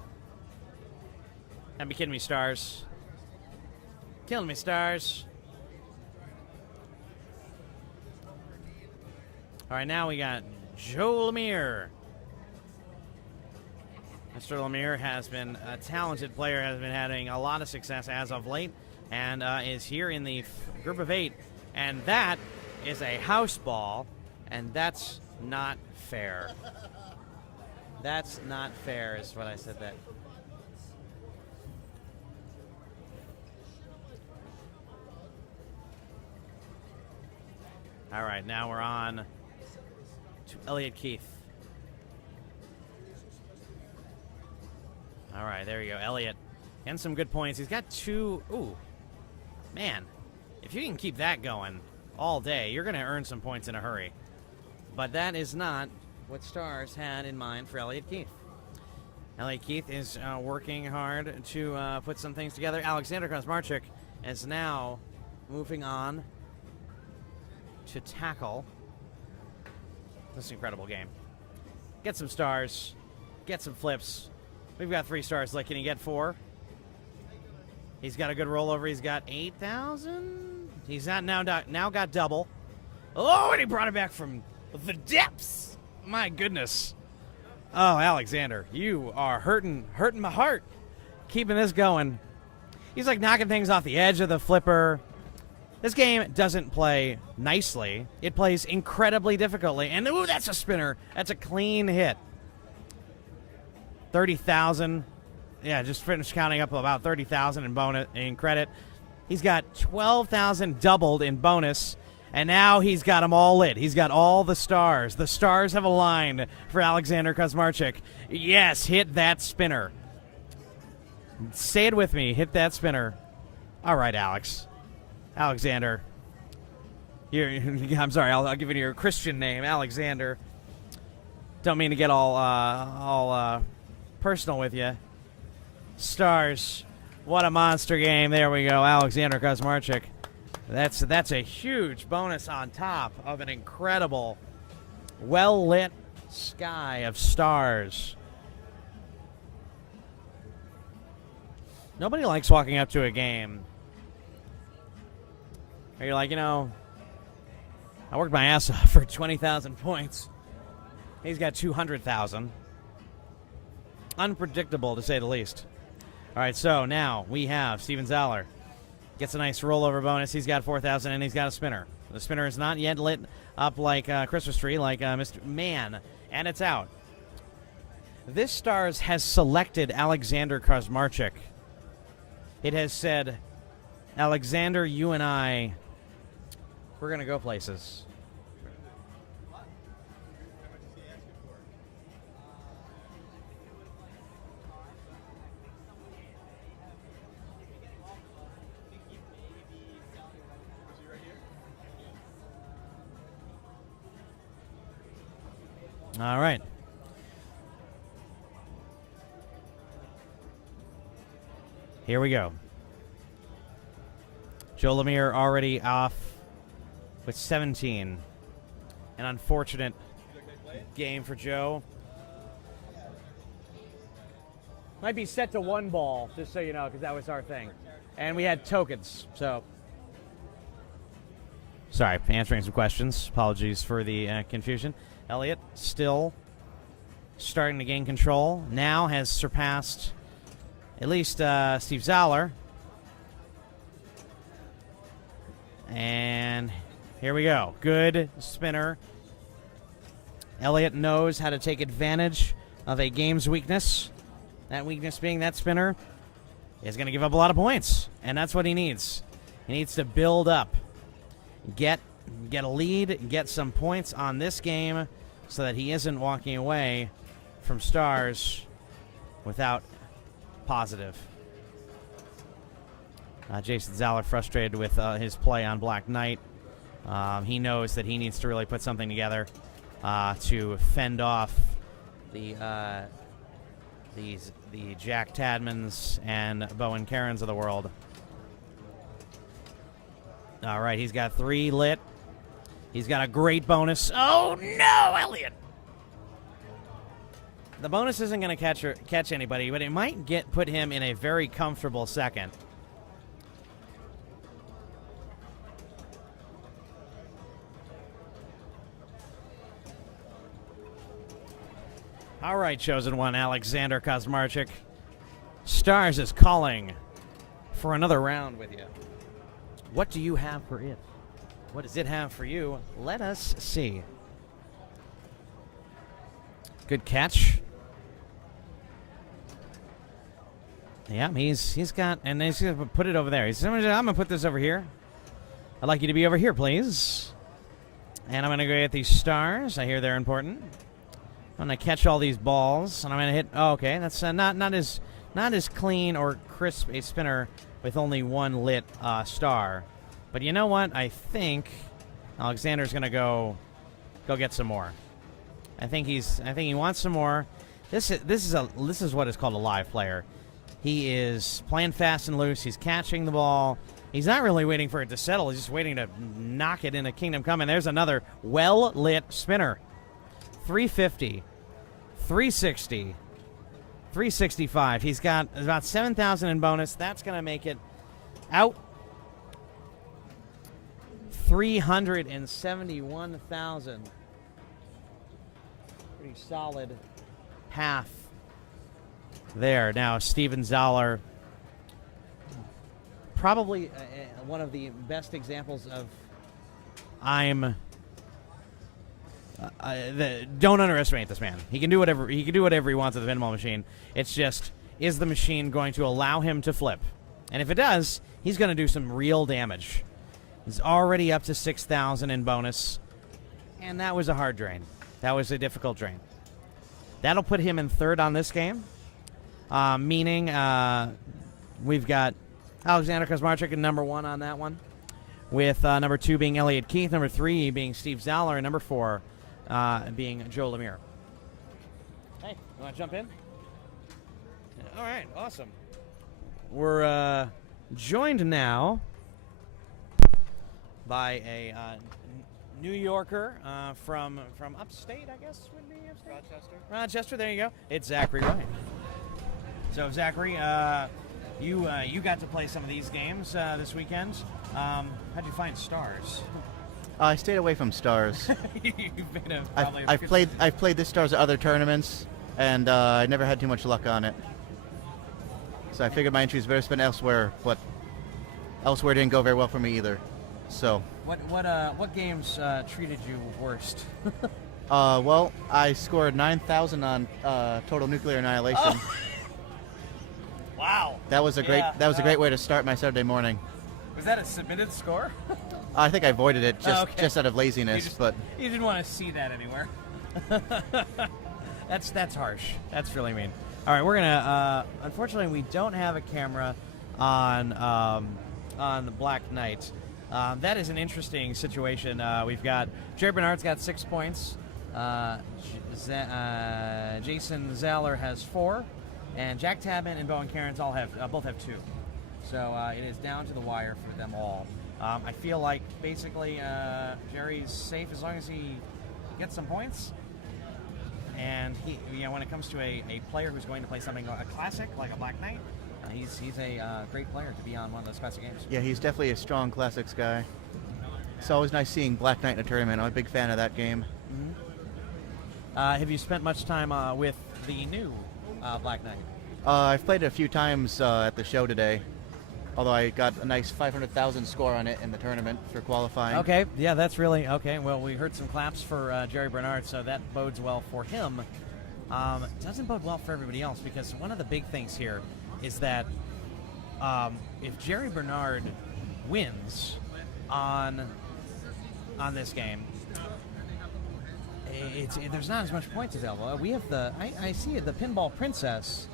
Don't be kidding me, stars. Killing me, stars. All right, now we got Joe Lemire. Mr. Lemire has been a talented player, has been having a lot of success as of late, and is here in the group of 8. And that is a house ball, and that's not fair. That's not fair is what I said that. All right, now we're on to Elliot Keith. All right, there you go, Elliot. And some good points. He's got 2. Ooh, man. If you can keep that going all day, you're going to earn some points in a hurry. But that is not what Stars had in mind for Elliot Keith. Elliot Keith is working hard to put some things together. Aleksander Kaczmarczyk is now moving on to tackle this incredible game. Get some stars. Get some flips. We've got 3 stars. Like, can he get 4? He's got a good rollover. He's got 8,000. He's not now got double. Oh, and he brought it back from the depths. My goodness. Oh, Aleksander, you are hurting my heart. Keeping this going. He's like knocking things off the edge of the flipper. This game doesn't play nicely. It plays incredibly difficultly. And ooh, that's a spinner. That's a clean hit. 30,000. Yeah, just finished counting up about 30,000 in bonus in credit. He's got 12,000 doubled in bonus, and now he's got them all lit. He's got all the stars. The stars have aligned for Aleksander Kaczmarczyk. Yes, hit that spinner. Say it with me. Hit that spinner. All right, Aleksander. I'm sorry. I'll give you your Christian name, Aleksander. Don't mean to get all personal with you. Stars. What a monster game. There we go. Aleksander Kaczmarczyk. That's a huge bonus on top of an incredible, well-lit sky of stars. Nobody likes walking up to a game where you're like, I worked my ass off for 20,000 points. He's got 200,000. Unpredictable, to say the least. All right, so now we have Steven Zahler. Gets a nice rollover bonus. He's got 4,000, and he's got a spinner. The spinner is not yet lit up like a Christmas tree, like Mr. Man, and it's out. This Stars has selected Aleksander Kaczmarczyk. It has said, Aleksander, you and I, we're going to go places. All right. Here we go. Joe Lemire already off with 17. An unfortunate game for Joe. Might be set to 1 ball, just so you know, because that was our thing. And we had tokens, so. Sorry, answering some questions. Apologies for the confusion. Elliot still starting to gain control. Now has surpassed at least Steve Zahler. And here we go. Good spinner. Elliot knows how to take advantage of a game's weakness. That weakness being that spinner is going to give up a lot of points, and that's what he needs. He needs to build up, get a lead, get some points on this game so that he isn't walking away from stars without positive. Jason Zahler frustrated with his play on Black Knight. He knows that he needs to really put something together to fend off the Jack Tadmans and Bowen Kerins of the world. All right, he's got 3 lit. He's got a great bonus. Oh, no, Elliot! The bonus isn't going to catch anybody, but it might put him in a very comfortable second. All right, chosen one, Aleksander Kaczmarczyk. Stars is calling for another round with you. What do you have for it? What does it have for you? Let us see. Good catch. Yeah, he's got, and he's going to put it over there. I'm going to put this over here. I'd like you to be over here, please. And I'm going to go get these stars. I hear they're important. I'm going to catch all these balls, and I'm going to hit. Oh, okay, that's not as clean or crisp a spinner with only 1 lit star. But you know what? I think Alexander's going to go get some more. I think he wants some more. This is what is called a live player. He is playing fast and loose. He's catching the ball. He's not really waiting for it to settle. He's just waiting to knock it into Kingdom Come. And there's another well-lit spinner. 350, 360, 365. He's got about 7,000 in bonus. That's going to make it out 371,000. Pretty solid half there. Now, Steven Zahler, probably one of the best examples of don't underestimate this man. He can do whatever he wants with the pinball machine. It's just, is the machine going to allow him to flip? And if it does, he's going to do some real damage. He's already up to 6,000 in bonus, and that was a hard drain. That was a difficult drain. That'll put him in 3rd on this game, meaning we've got Aleksander Kaczmarczyk in number 1 on that one, with number 2 being Elliot Keith, number 3 being Steve Zahler, and number 4 being Joe Lemire. Hey, you want to jump in? All right, awesome. We're joined now by a New Yorker from upstate, I guess would be upstate? Rochester, there you go. It's Zachary Wright. So, Zachary, you got to play some of these games this weekend. How'd you find stars? I stayed away from stars. You've been I've played this stars at other tournaments, and I never had too much luck on it. So I figured my entry was better spent elsewhere, but elsewhere didn't go very well for me either. So what games treated you worst? Well, I scored 9,000 on total nuclear annihilation. Oh. Wow. That was a great way to start my Saturday morning. Was that a submitted score? I think I avoided it just out of laziness, but you didn't want to see that anywhere. That's harsh. That's really mean. All right, we're gonna. Unfortunately, we don't have a camera on the Black Knight. That is an interesting situation. We've got Jerry Bernard's got 6 points. Jason Zahler has 4, and Jack Tadman and Bowen Kerins both have 2. So it is down to the wire for them all. I feel like basically Jerry's safe as long as he gets some points. And when it comes to a player who's going to play something a classic like a Black Knight, he's a great player to be on one of those classic games. yeah, he's definitely a strong classics guy. It's always nice seeing Black Knight in a tournament. I'm a big fan of that game. Mm-hmm. Have you spent much time with the new Black Knight? I've played it a few times at the show today, although I got a nice 500,000 score on it in the tournament for qualifying. Okay, yeah, that's really okay. Well, we heard some claps for Jerry Bernard, so that bodes well for him doesn't bode well for everybody else, because one of the big things here is that if Jerry Bernard wins on this game, there's not as much points available. We have I see it, the Pinball Princess.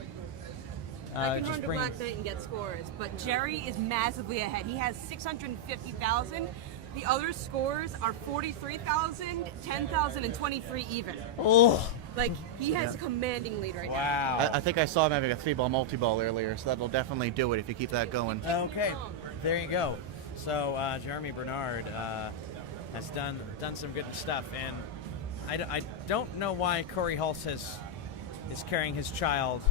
I can run to Black Knight and get scores, but Jerry is massively ahead. He has 650,000. The other scores are 43,000, 10,000, and 23 even. Oh, like he has a commanding lead right now. wow. I think I saw him having a 3-ball multi-ball earlier, so that'll definitely do it if you keep that going. Okay, there you go. So Jeremy Bernard has done some good stuff, and I don't know why Corey Hulse is carrying his child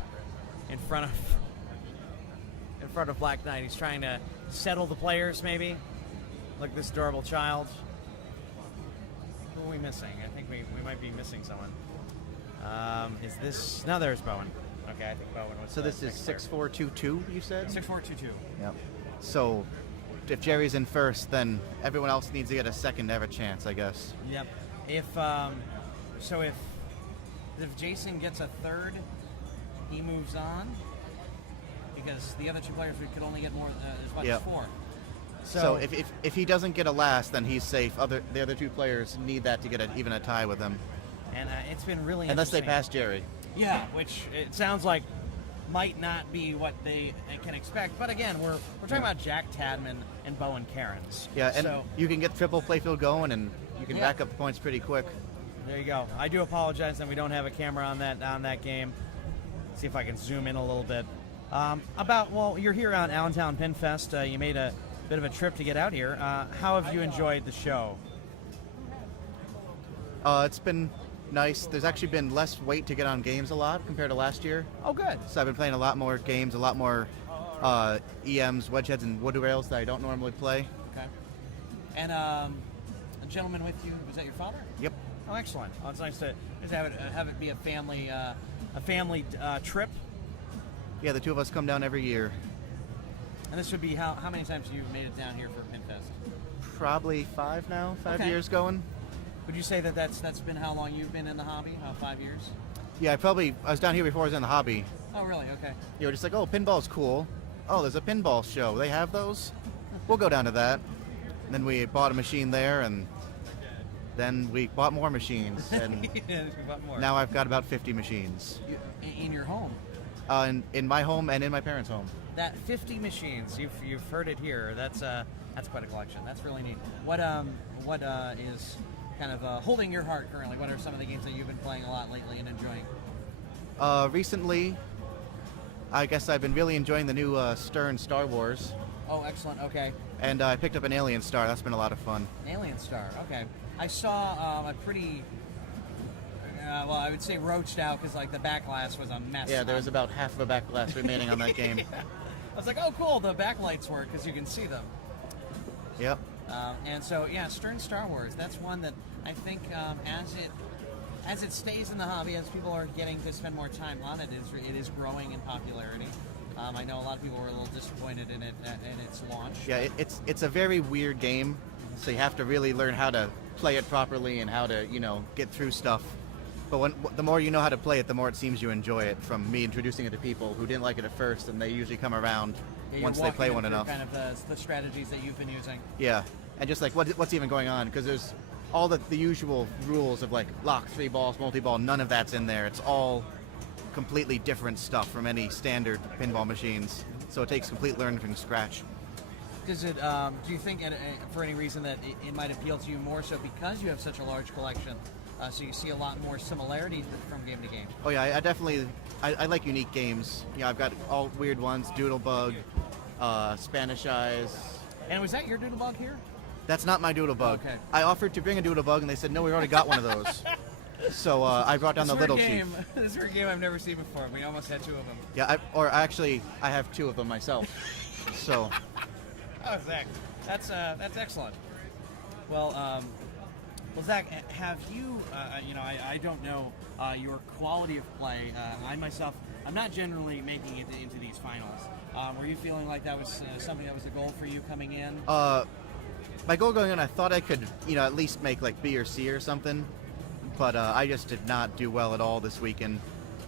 in front of Black Knight. He's trying to settle the players, maybe. Look at this adorable child. Who are we missing? I think we might be missing someone. Is this? No, there's Bowen. Okay, I think Bowen was. So this is 6-4-2-2, you said? 6-4-2-2. Yep. So if Jerry's in first, then everyone else needs to get a second to have a chance, I guess. Yep. If Jason gets a third, he moves on, because the other two players we could only get more as much as 4. So if he doesn't get a last, then he's safe. The other two players need that to get even a tie with him. And it's been really unless they interesting. pass Jerry. Yeah, which it sounds like might not be what they can expect. But again, we're talking about Jack Tadman and Bowen Kerins. Yeah, and so, you can get triple playfield going, and you can rack up the points pretty quick. There you go. I do apologize that we don't have a camera on that game. See if I can zoom in a little bit. You're here on Allentown Pinfest. You made a bit of a trip to get out here. How have you enjoyed the show? It's been nice. There's actually been less wait to get on games a lot compared to last year. Oh, good. So I've been playing a lot more games, a lot more EMs, wedgeheads, and wood rails that I don't normally play. Okay. And a gentleman with you, was that your father? Yep. Oh, excellent. Oh, it's nice to just have it be a family trip. Yeah, the two of us come down every year. And this would be how many times have you made it down here for Pinfest? Probably 5 now, 5 Okay. years going. Would you say that's been how long you've been in the hobby? 5 years? Yeah, I was down here before I was in the hobby. Oh, really? Okay. You were just like, oh, pinball's cool. Oh, there's a pinball show. They have those? We'll go down to that. And then we bought a machine there, and then we bought more machines. And more. now I've got about 50 machines. In your home? In my home and in my parents' home. That 50 machines, you've heard it here. That's quite a collection. That's really neat. What is kind of holding your heart currently? What are some of the games that you've been playing a lot lately and enjoying? Recently, I guess I've been really enjoying the new Stern Star Wars. Oh, excellent. Okay. And I picked up an Alien Star. That's been a lot of fun. Alien Star. Okay. I saw a pretty, I would say roached out, because like the back glass was a mess. Yeah, there was about half of a back glass remaining on that game. I was like, oh, cool. The backlights work because you can see them. Yep. And so, yeah, Stern Star Wars. That's one that I think as it stays in the hobby, as people are getting to spend more time on it, it is growing in popularity. I know a lot of people were a little disappointed in it in its launch. Yeah, it's a very weird game, so you have to really learn how to play it properly and how to get through stuff. But the more you know how to play it, the more it seems you enjoy it. From me introducing it to people who didn't like it at first, and they usually come around once they play one enough. Kind of the strategies that you've been using. Yeah, and just like what's even going on, because there's all the usual rules of like lock 3 balls, multi-ball. None of that's in there. It's all completely different stuff from any standard pinball machines. So it takes complete learning from scratch. Does it? Do you think, for any reason, that it might appeal to you more so because you have such a large collection? So you see a lot more similarity from game to game. Oh yeah, I definitely I like unique games. Yeah, I've got all weird ones: Doodlebug, Spanish Eyes. And was that your Doodlebug here? That's not my Doodlebug. Okay. I offered to bring a Doodlebug, and they said no, we've already got one of those. So I brought down the Little Chief. This is a game I've never seen before. We almost had 2 of them. Yeah, I have 2 of them myself. So. Oh, Zach, that's excellent. Well, Zach, have you? I don't know your quality of play. I myself, I'm not generally making it into these finals. Were you feeling like that was something that was a goal for you coming in? My goal going in, I thought I could, at least make like B or C or something, but I just did not do well at all this weekend.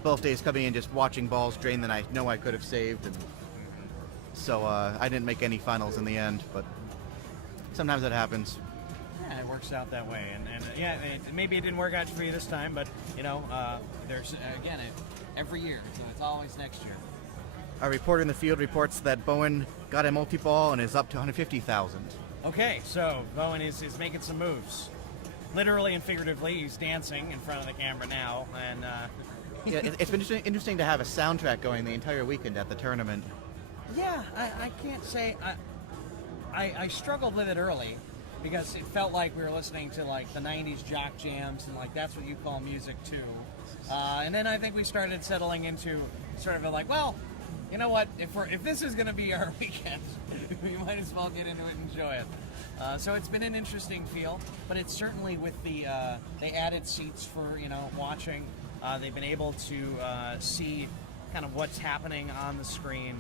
both days coming in just watching balls drain that I know I could have saved, and so I didn't make any finals in the end. But sometimes that happens. Yeah, it works out that way, and yeah, maybe it didn't work out for you this time, but there's again every year, so it's always next year. Our reporter in the field reports that Bowen got a multi-ball and is up to 150,000. Okay, so Bowen is making some moves. Literally and figuratively, he's dancing in front of the camera now, and Yeah, it's been interesting to have a soundtrack going the entire weekend at the tournament. yeah, I can't say I struggled with it early because it felt like we were listening to like the 90s jock jams, and like that's what you call music too. And then I think we started settling into sort of like, well, you know what? If this is going to be our weekend, we might as well get into it and enjoy it. So it's been an interesting feel, but it's certainly with the they added seats for watching. They've been able to see kind of what's happening on the screen.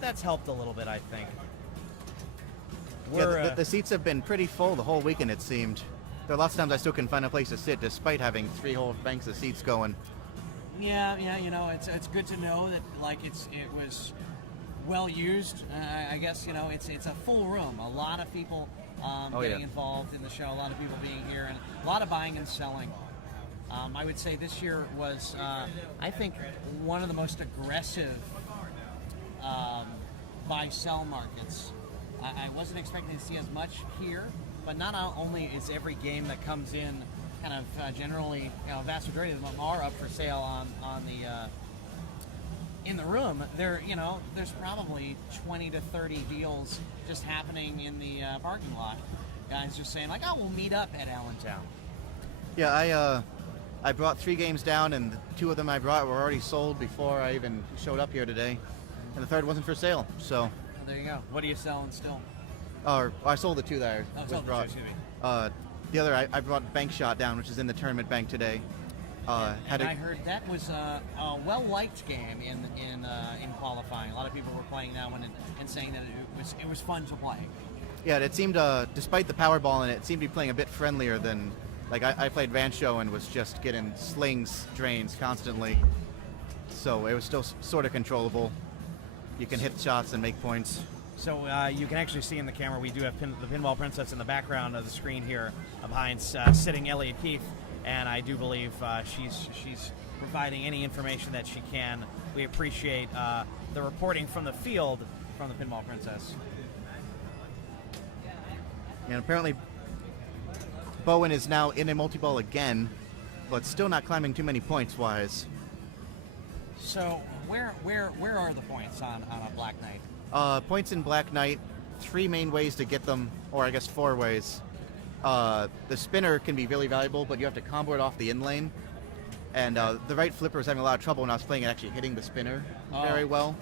That's helped a little bit, I think. The seats have been pretty full the whole weekend, it seemed. There are lots of times I still couldn't find a place to sit despite having 3 whole banks of seats going. Yeah, it's good to know that like it was well used. I guess it's a full room. A lot of people getting involved in the show. A lot of people being here, and a lot of buying and selling. I would say this year was, I think, one of the most aggressive buy-sell markets. I wasn't expecting to see as much here, but not only is every game that comes in kind of generally, vast majority of them are up for sale on the in the room. There's probably 20 to 30 deals just happening in the parking lot. Guys just saying like, "Oh, we'll meet up at Allentown." Yeah, I brought 3 games down, and 2 of them I brought were already sold before I even showed up here today, and the 3rd wasn't for sale. So Well, there you go. What are you selling still? I sold the 2 that I sold the brought. 2, excuse me. The other I brought Bank Shot down, which is in the tournament bank today. I heard that was a well-liked game in qualifying. A lot of people were playing that one and saying that it was fun to play. Yeah, it seemed, despite the Powerball in it, seemed to be playing a bit friendlier than, like, I played Rancho and was just getting slings, drains constantly. So it was still sort of controllable. You can hit shots and make points. So you can actually see in the camera we do have the Pinball Princess in the background of the screen here behind sitting Elliot Keith, and I do believe she's providing any information that she can. We appreciate the reporting from the field from the Pinball Princess. And apparently Bowen is now in a multi-ball again, but still not climbing too many points-wise. So where are the points on a Black Knight? Points in Black Knight, 3 main ways to get them, or I guess 4 ways. The spinner can be really valuable, but you have to combo it off the in lane. And the right flipper was having a lot of trouble when I was playing it actually hitting the spinner very well.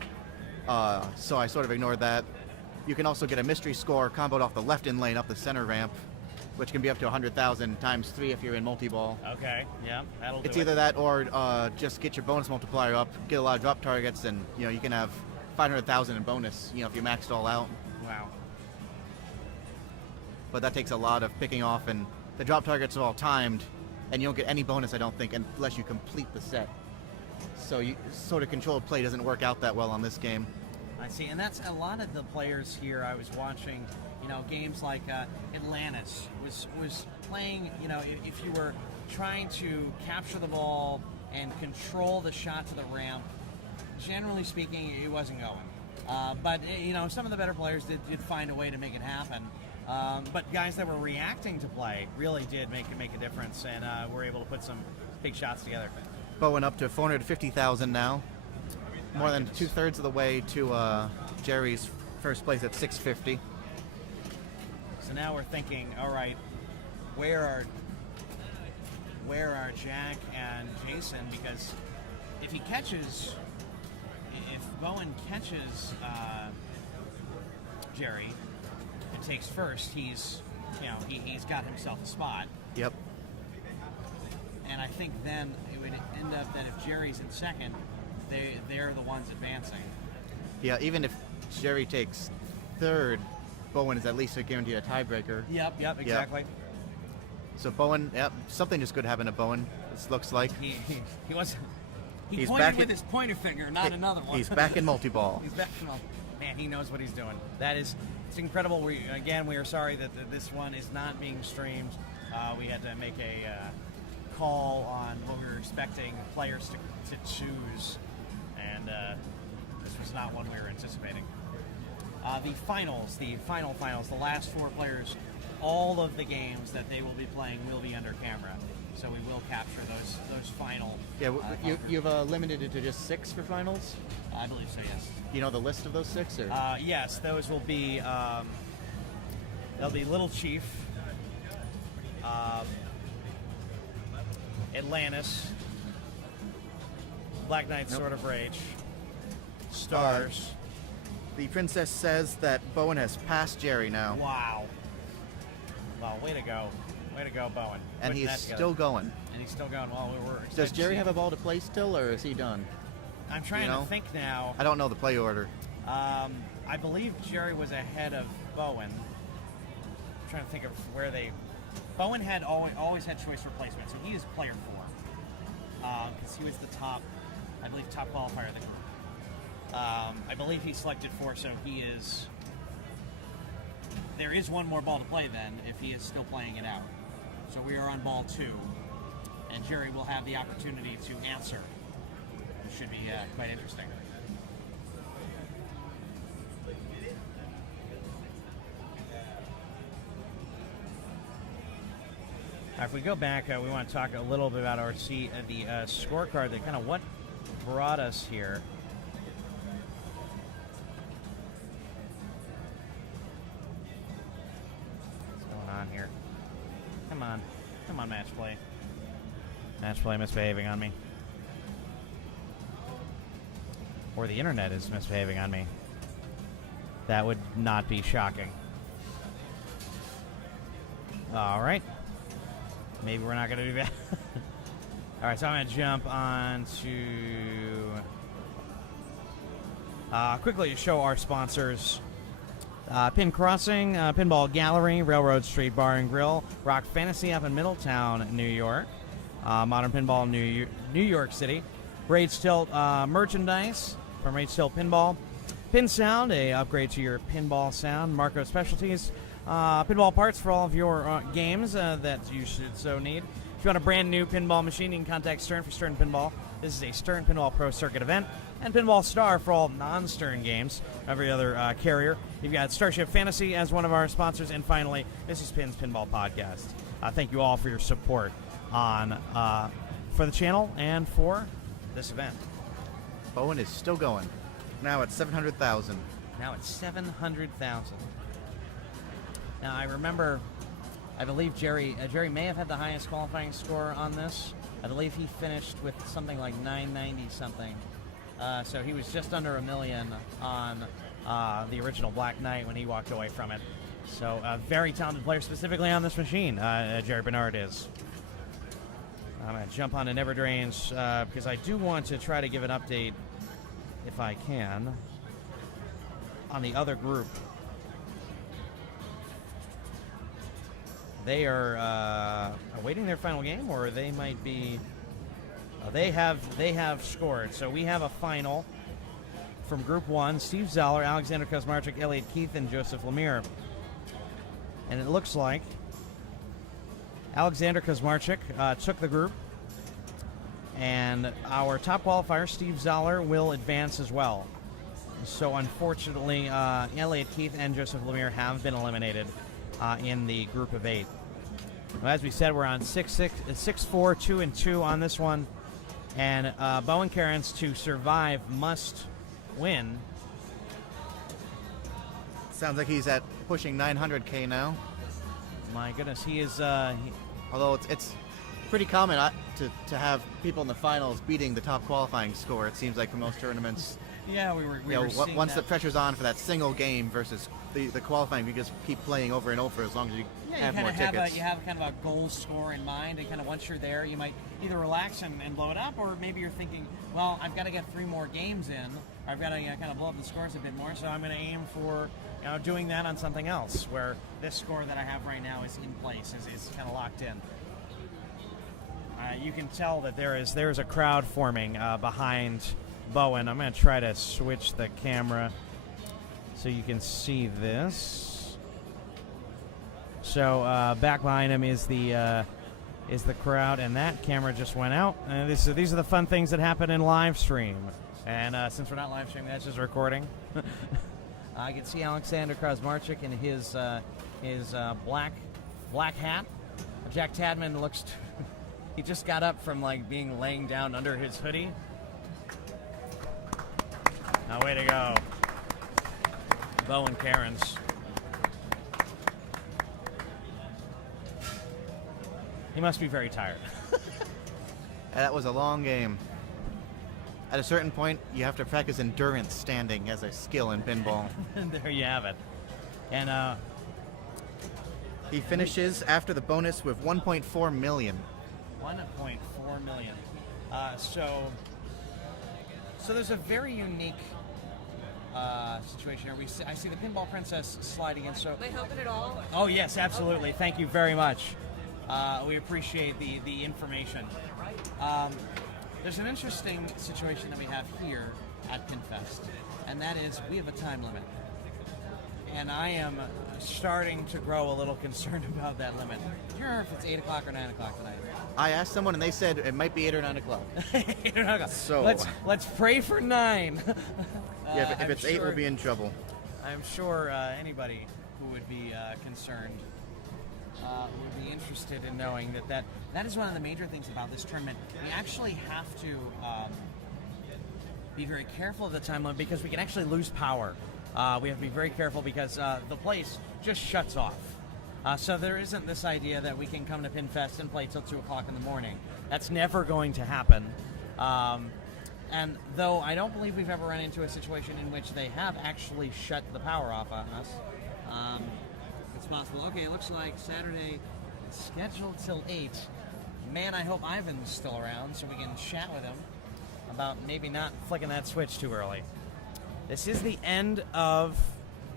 So I sort of ignored that. You can also get a mystery score comboed off the left in lane up the center ramp, which can be up to 100,000 times 3 if you're in multi-ball. Okay, yeah, that'll do It's it. either that or just get your bonus multiplier up, get a lot of drop targets, and you can have 500,000 in bonus, if you maxed all out. Wow. But that takes a lot of picking off, and the drop targets are all timed, and you don't get any bonus, I don't think, unless you complete the set. So sort of controlled play doesn't work out that well on this game. I see, and that's a lot of the players here. I was watching, games like Atlantis was playing. If you were trying to capture the ball and control the shot to the ramp, generally speaking, it wasn't going. But some of the better players did find a way to make it happen. But guys that were reacting to play really did make a difference, and were able to put some big shots together. Bowen up to 450,000 now. More than 2/3 of the way to Jerry's first place at 650. So now we're thinking, all right, where are Jack and Jason? Because if Bowen catches Jerry and takes first, he's got himself a spot. Yep. And I think then it would end up that if Jerry's in second, they're the ones advancing. Yeah, even if Jerry takes 3rd, Bowen is at least guaranteed a tiebreaker. Yep, exactly. So Bowen, something just could happen to Bowen, this looks like. He He He's pointed back with at- his pointer finger, not another one. He's back in multi-ball. He's back. Well, man, he knows what he's doing. It's incredible. We are sorry that this one is not being streamed. We had to make a call on what we were expecting players to choose, and this was not one we were anticipating. The finals, the finals, the last 4 players, all of the games that they will be playing will be under camera. So we will capture those final. Yeah, you've limited it to just 6 for finals? I believe so, yes. Do you know the list of those 6? Or? Yes, those will be. They'll be Little Chief, Atlantis, Black Knight, Sword of Rage, Stars. The princess says that Bowen has passed Jerry now, Wow. Well, way to go, Bowen. and Putting he is that together. still going. And he's still going. Well, we're excited Does to Jerry see have it. a ball to play still, or is he done? I'm trying you know? to think now. I don't know the play order. I believe Jerry was ahead of Bowen. I'm trying to think of where they. Bowen had always had choice replacement, so he is player 4 because he was the top, I believe, top qualifier of the group. I believe he selected 4, so he is. There is one more ball to play then, if he is still playing it out. So we are on ball 2, and Jerry will have the opportunity to answer. It should be quite interesting. If we go back, we want to talk a little bit about the scorecard, that kind of what brought us here. What's going on here? Come on, match play. Match play misbehaving on me. Or the internet is misbehaving on me. That would not be shocking. All right. Maybe we're not going to do that. All right, so I'm going to jump on to quickly show our sponsors. Pin Crossing, Pinball Gallery, Railroad Street Bar and Grill, Rock Fantasy up in Middletown, New York, Modern Pinball, New York City, Rage Tilt merchandise from Rage Tilt Pinball, Pin Sound, a upgrade to your pinball sound, Marco Specialties, pinball parts for all of your games that you should so need. If you want a brand new pinball machine, you can contact Stern for Stern Pinball. This is a Stern Pinball Pro Circuit event. And Pinball Star for all non-Stern games, every other carrier. You've got Starship Fantasy as one of our sponsors. And finally, Mrs. Pin's Pinball Podcast. Thank you all for your support on for the channel and for this event. Bowen is still going. Now at 700,000. Now it's 700,000. Now I believe Jerry may have had the highest qualifying score on this. I believe he finished with something like 990 something. So he was just under $1 million on the original Black Knight when he walked away from it. So a very talented player specifically on this machine, Jerry Bernard is. I'm going to jump on to Never Drains because I do want to try to give an update, if I can, on the other group. They are awaiting their final game, or they might be. They have scored. So we have a final from Group 1: Steve Zahler, Aleksander Kaczmarczyk, Elliot Keith, and Joseph Lemire. And it looks like Aleksander Kaczmarczyk took the group, and our top qualifier, Steve Zahler, will advance as well. So unfortunately, Elliot Keith and Joseph Lemire have been eliminated in the group of 8. Well, as we said, we're on 6-4, 2-2 on this one, and Bowen Kerins, to survive, must win. Sounds like he's at pushing 900K now. My goodness, he is. Although it's pretty common to have people in the finals beating the top qualifying score. It seems like for most tournaments. Yeah, we were seeing once that. the pressure's on for that single game versus the qualifying, you just keep playing over and over as long as you have more tickets. You have kind of a goal score in mind, and kind of once you're there, you might either relax and blow it up, or maybe you're thinking, well, I've got to get 3 more games in, or I've got to kind of blow up the scores a bit more, so I'm going to aim for doing that on something else, where this score that I have right now is in place, is kind of locked in. You can tell that there's a crowd forming behind Bowen. I'm going to try to switch the camera so you can see this. So back behind him is the crowd, and that camera just went out. And these are the fun things that happen in live stream. And since we're not live streaming, that's just recording. I can see Aleksander Kaczmarczyk in his black hat. Jack Tadman looks. He just got up from being laying down under his hoodie. Now, way to go, Bowen Kerins. He must be very tired. That was a long game. At a certain point, you have to practice endurance standing as a skill in pinball. And there you have it. And he finishes after the bonus with 1.4 million. 1.4 million. So there's a very unique situation here. I see the Pinball Princess sliding in. So Am I helping at all? Oh yes, absolutely. Thank you very much. We appreciate the information. There's an interesting situation that we have here at Pinfest, and that is we have a time limit. And I am starting to grow a little concerned about that limit. Do you remember if it's 8 o'clock or 9 o'clock tonight? I asked someone, and they said it might be 8 or 9 o'clock. 8 or 9 o'clock. So let's pray for 9. Yeah, if it's 8, we'll be in trouble. I'm sure anybody who would be concerned would be interested in knowing that is one of the major things about this tournament. We actually have to be very careful of the time limit because we can actually lose power. We have to be very careful because the place just shuts off. So there isn't this idea that we can come to Pinfest and play till 2 o'clock in the morning. That's never going to happen. And though I don't believe we've ever run into a situation in which they have actually shut the power off on us, it's possible. Okay, it looks like Saturday is scheduled till 8. Man, I hope Ivan's still around so we can chat with him about maybe not flicking that switch too early. This is the end of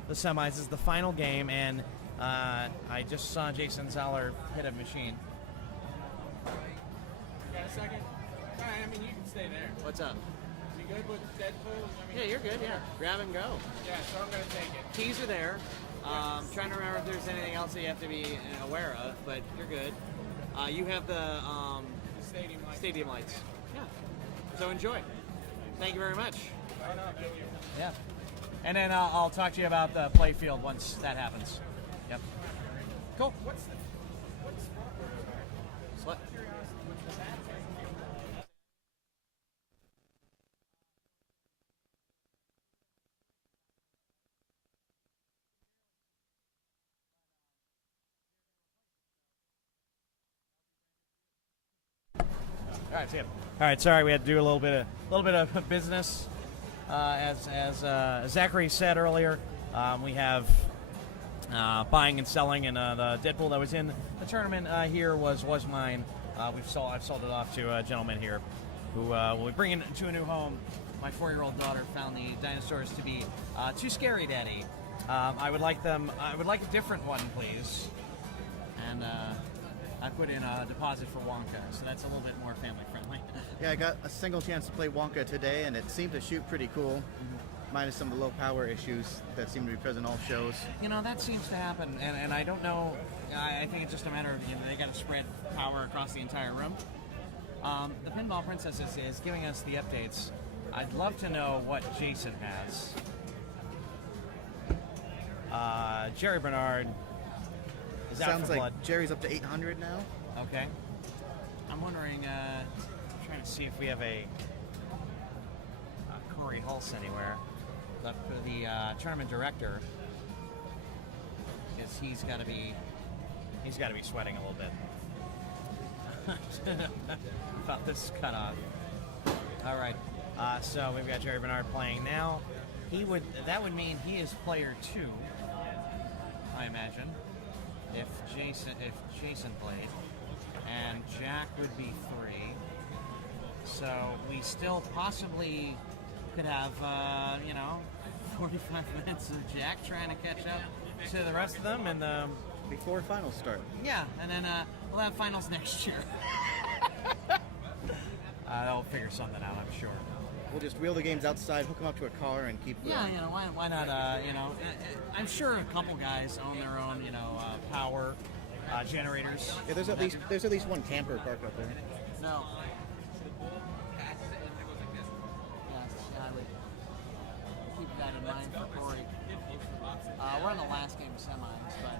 the semis. This is the final game, and I just saw Jason Zahler hit a machine. Got a second? All right, I mean, you can stay there. What's up? You good with Deadpool? I mean, Yeah, you're good, yeah. Grab and go. yeah, so I'm going to take it. Keys are there. Trying to remember if there's anything else that you have to be aware of, but you're good. You have the The stadium lights. stadium lights. Yeah. So enjoy. Thank you very much. Oh, no, thank you. Yeah. And then I'll talk to you about the play field once that happens. Yep. Cool. What's What? All right, see ya. All right, sorry, we had to do a little bit of business. As Zachary said earlier, we have buying and selling, and the Deadpool that was in the tournament here was mine. I've sold it off to a gentleman here who will be bringing it to a new home. My 4-year-old daughter found the dinosaurs to be too scary, Daddy. I would like a different one, please. And I put in a deposit for Wonka, so that's a little bit more family friendly. Yeah, I got a single chance to play Wonka today, and it seemed to shoot pretty cool, minus some of the low power issues that seem to be present all shows. You know, that seems to happen, and I don't know. I think it's just a matter of they got to spread power across the entire room. The Pinball Princess is giving us the updates. I'd love to know what Jason has. Jerry Bernard is out Sounds for like blood. Jerry's up to 800 now. Okay. I'm wondering, trying to see if we have a Corey Hulse anywhere. But for the tournament director, because he's got to be sweating a little bit. About this cutoff. All right. So we've got Jerry Bernard playing now. That would mean he is player 2, I imagine. If Jason played, and Jack would be 3. So we still possibly could have 45 minutes of Jack trying to catch up to the rest of them, and Before finals start. yeah, and then we'll have finals next year. They'll figure something out, I'm sure. We'll just wheel the games outside, hook them up to a car, and keep. Yeah, why not? I'm sure a couple guys own their own, power generators. Yeah, there's at least one camper parked up there. No. Yes, I would keep that in mind for Corey. We're in the last game of semis, but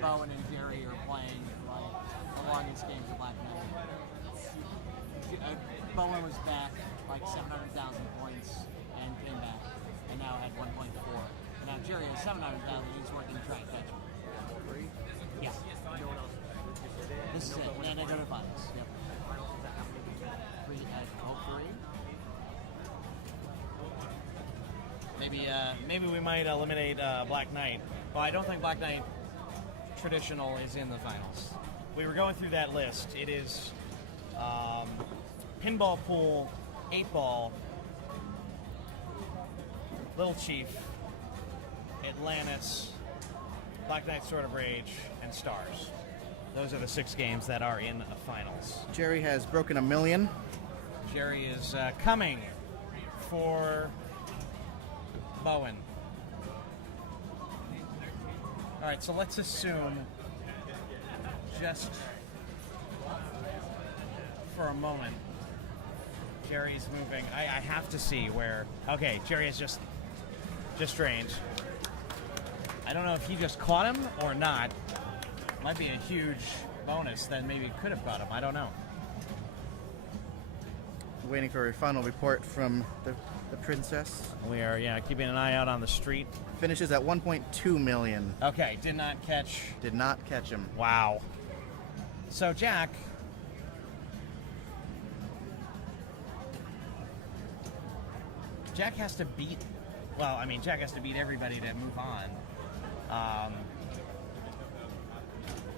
Bowen and Jerry are playing the longest games of Black Knight. Bowen was back 700,000 points and came back, and now had 1.4. Now Jerry has 700,000. He's working to try and catch him. Yeah. This is it. And then they go to finals. Yep. Maybe we might eliminate Black Knight. Well, I don't think Black Knight Traditional is in the finals. We were going through that list. It is Pinball Pool, 8-Ball, Little Chief, Atlantis, Black Knight Sword of Rage, and Stars. Those are the 6 games that are in the finals. Jerry has broken 1 million. Jerry is coming for Bowen. All right, so let's assume just for a moment Jerry's moving. I have to see where. Okay, Jerry is just drained. I don't know if he just caught him or not. Might be a huge bonus that maybe could have caught him. I don't know. Waiting for a final report from the princess. We are, keeping an eye out on the street. Finishes at 1.2 million. Okay, did not catch him. Wow. So Jack has to beat. Well, I mean, Jack has to beat everybody to move on.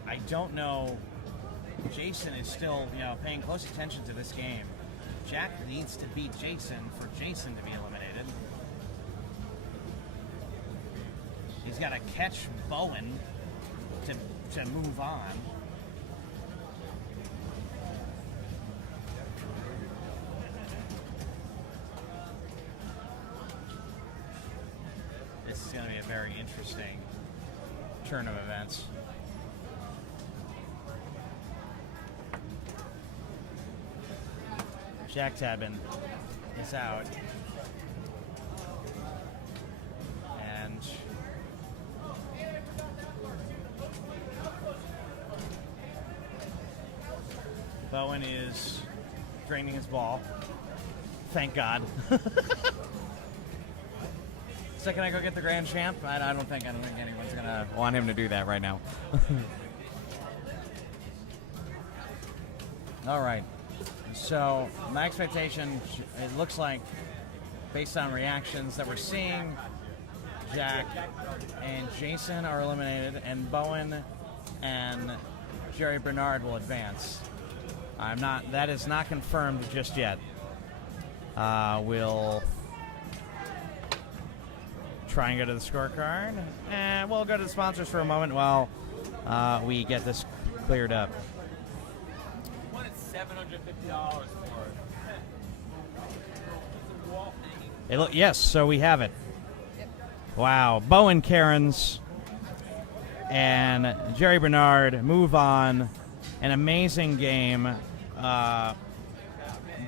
I don't know. Jason is still, paying close attention to this game. Jack needs to beat Jason for Jason to be eliminated. He's got to catch Bowen to move on. This is going to be a very interesting turn of events. Jack Tadman is out. And Bowen is draining his ball. Thank God. So can I go get the grand champ? I don't think anyone's gonna want him to do that right now. All right. So my expectation, it looks like, based on reactions that we're seeing, Jack and Jason are eliminated, and Bowen and Jerry Bernard will advance. That is not confirmed just yet. We'll try and go to the scorecard, and we'll go to the sponsors for a moment while we get this cleared up. $750 for it. Yes, so we have it. Wow. Bowen Kerins and Jerry Bernard move on. An amazing game by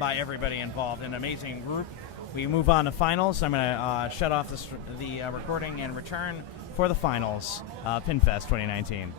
everybody involved. An amazing group. We move on to finals. I'm going to shut off the recording and return for the finals. Pinfest 2019.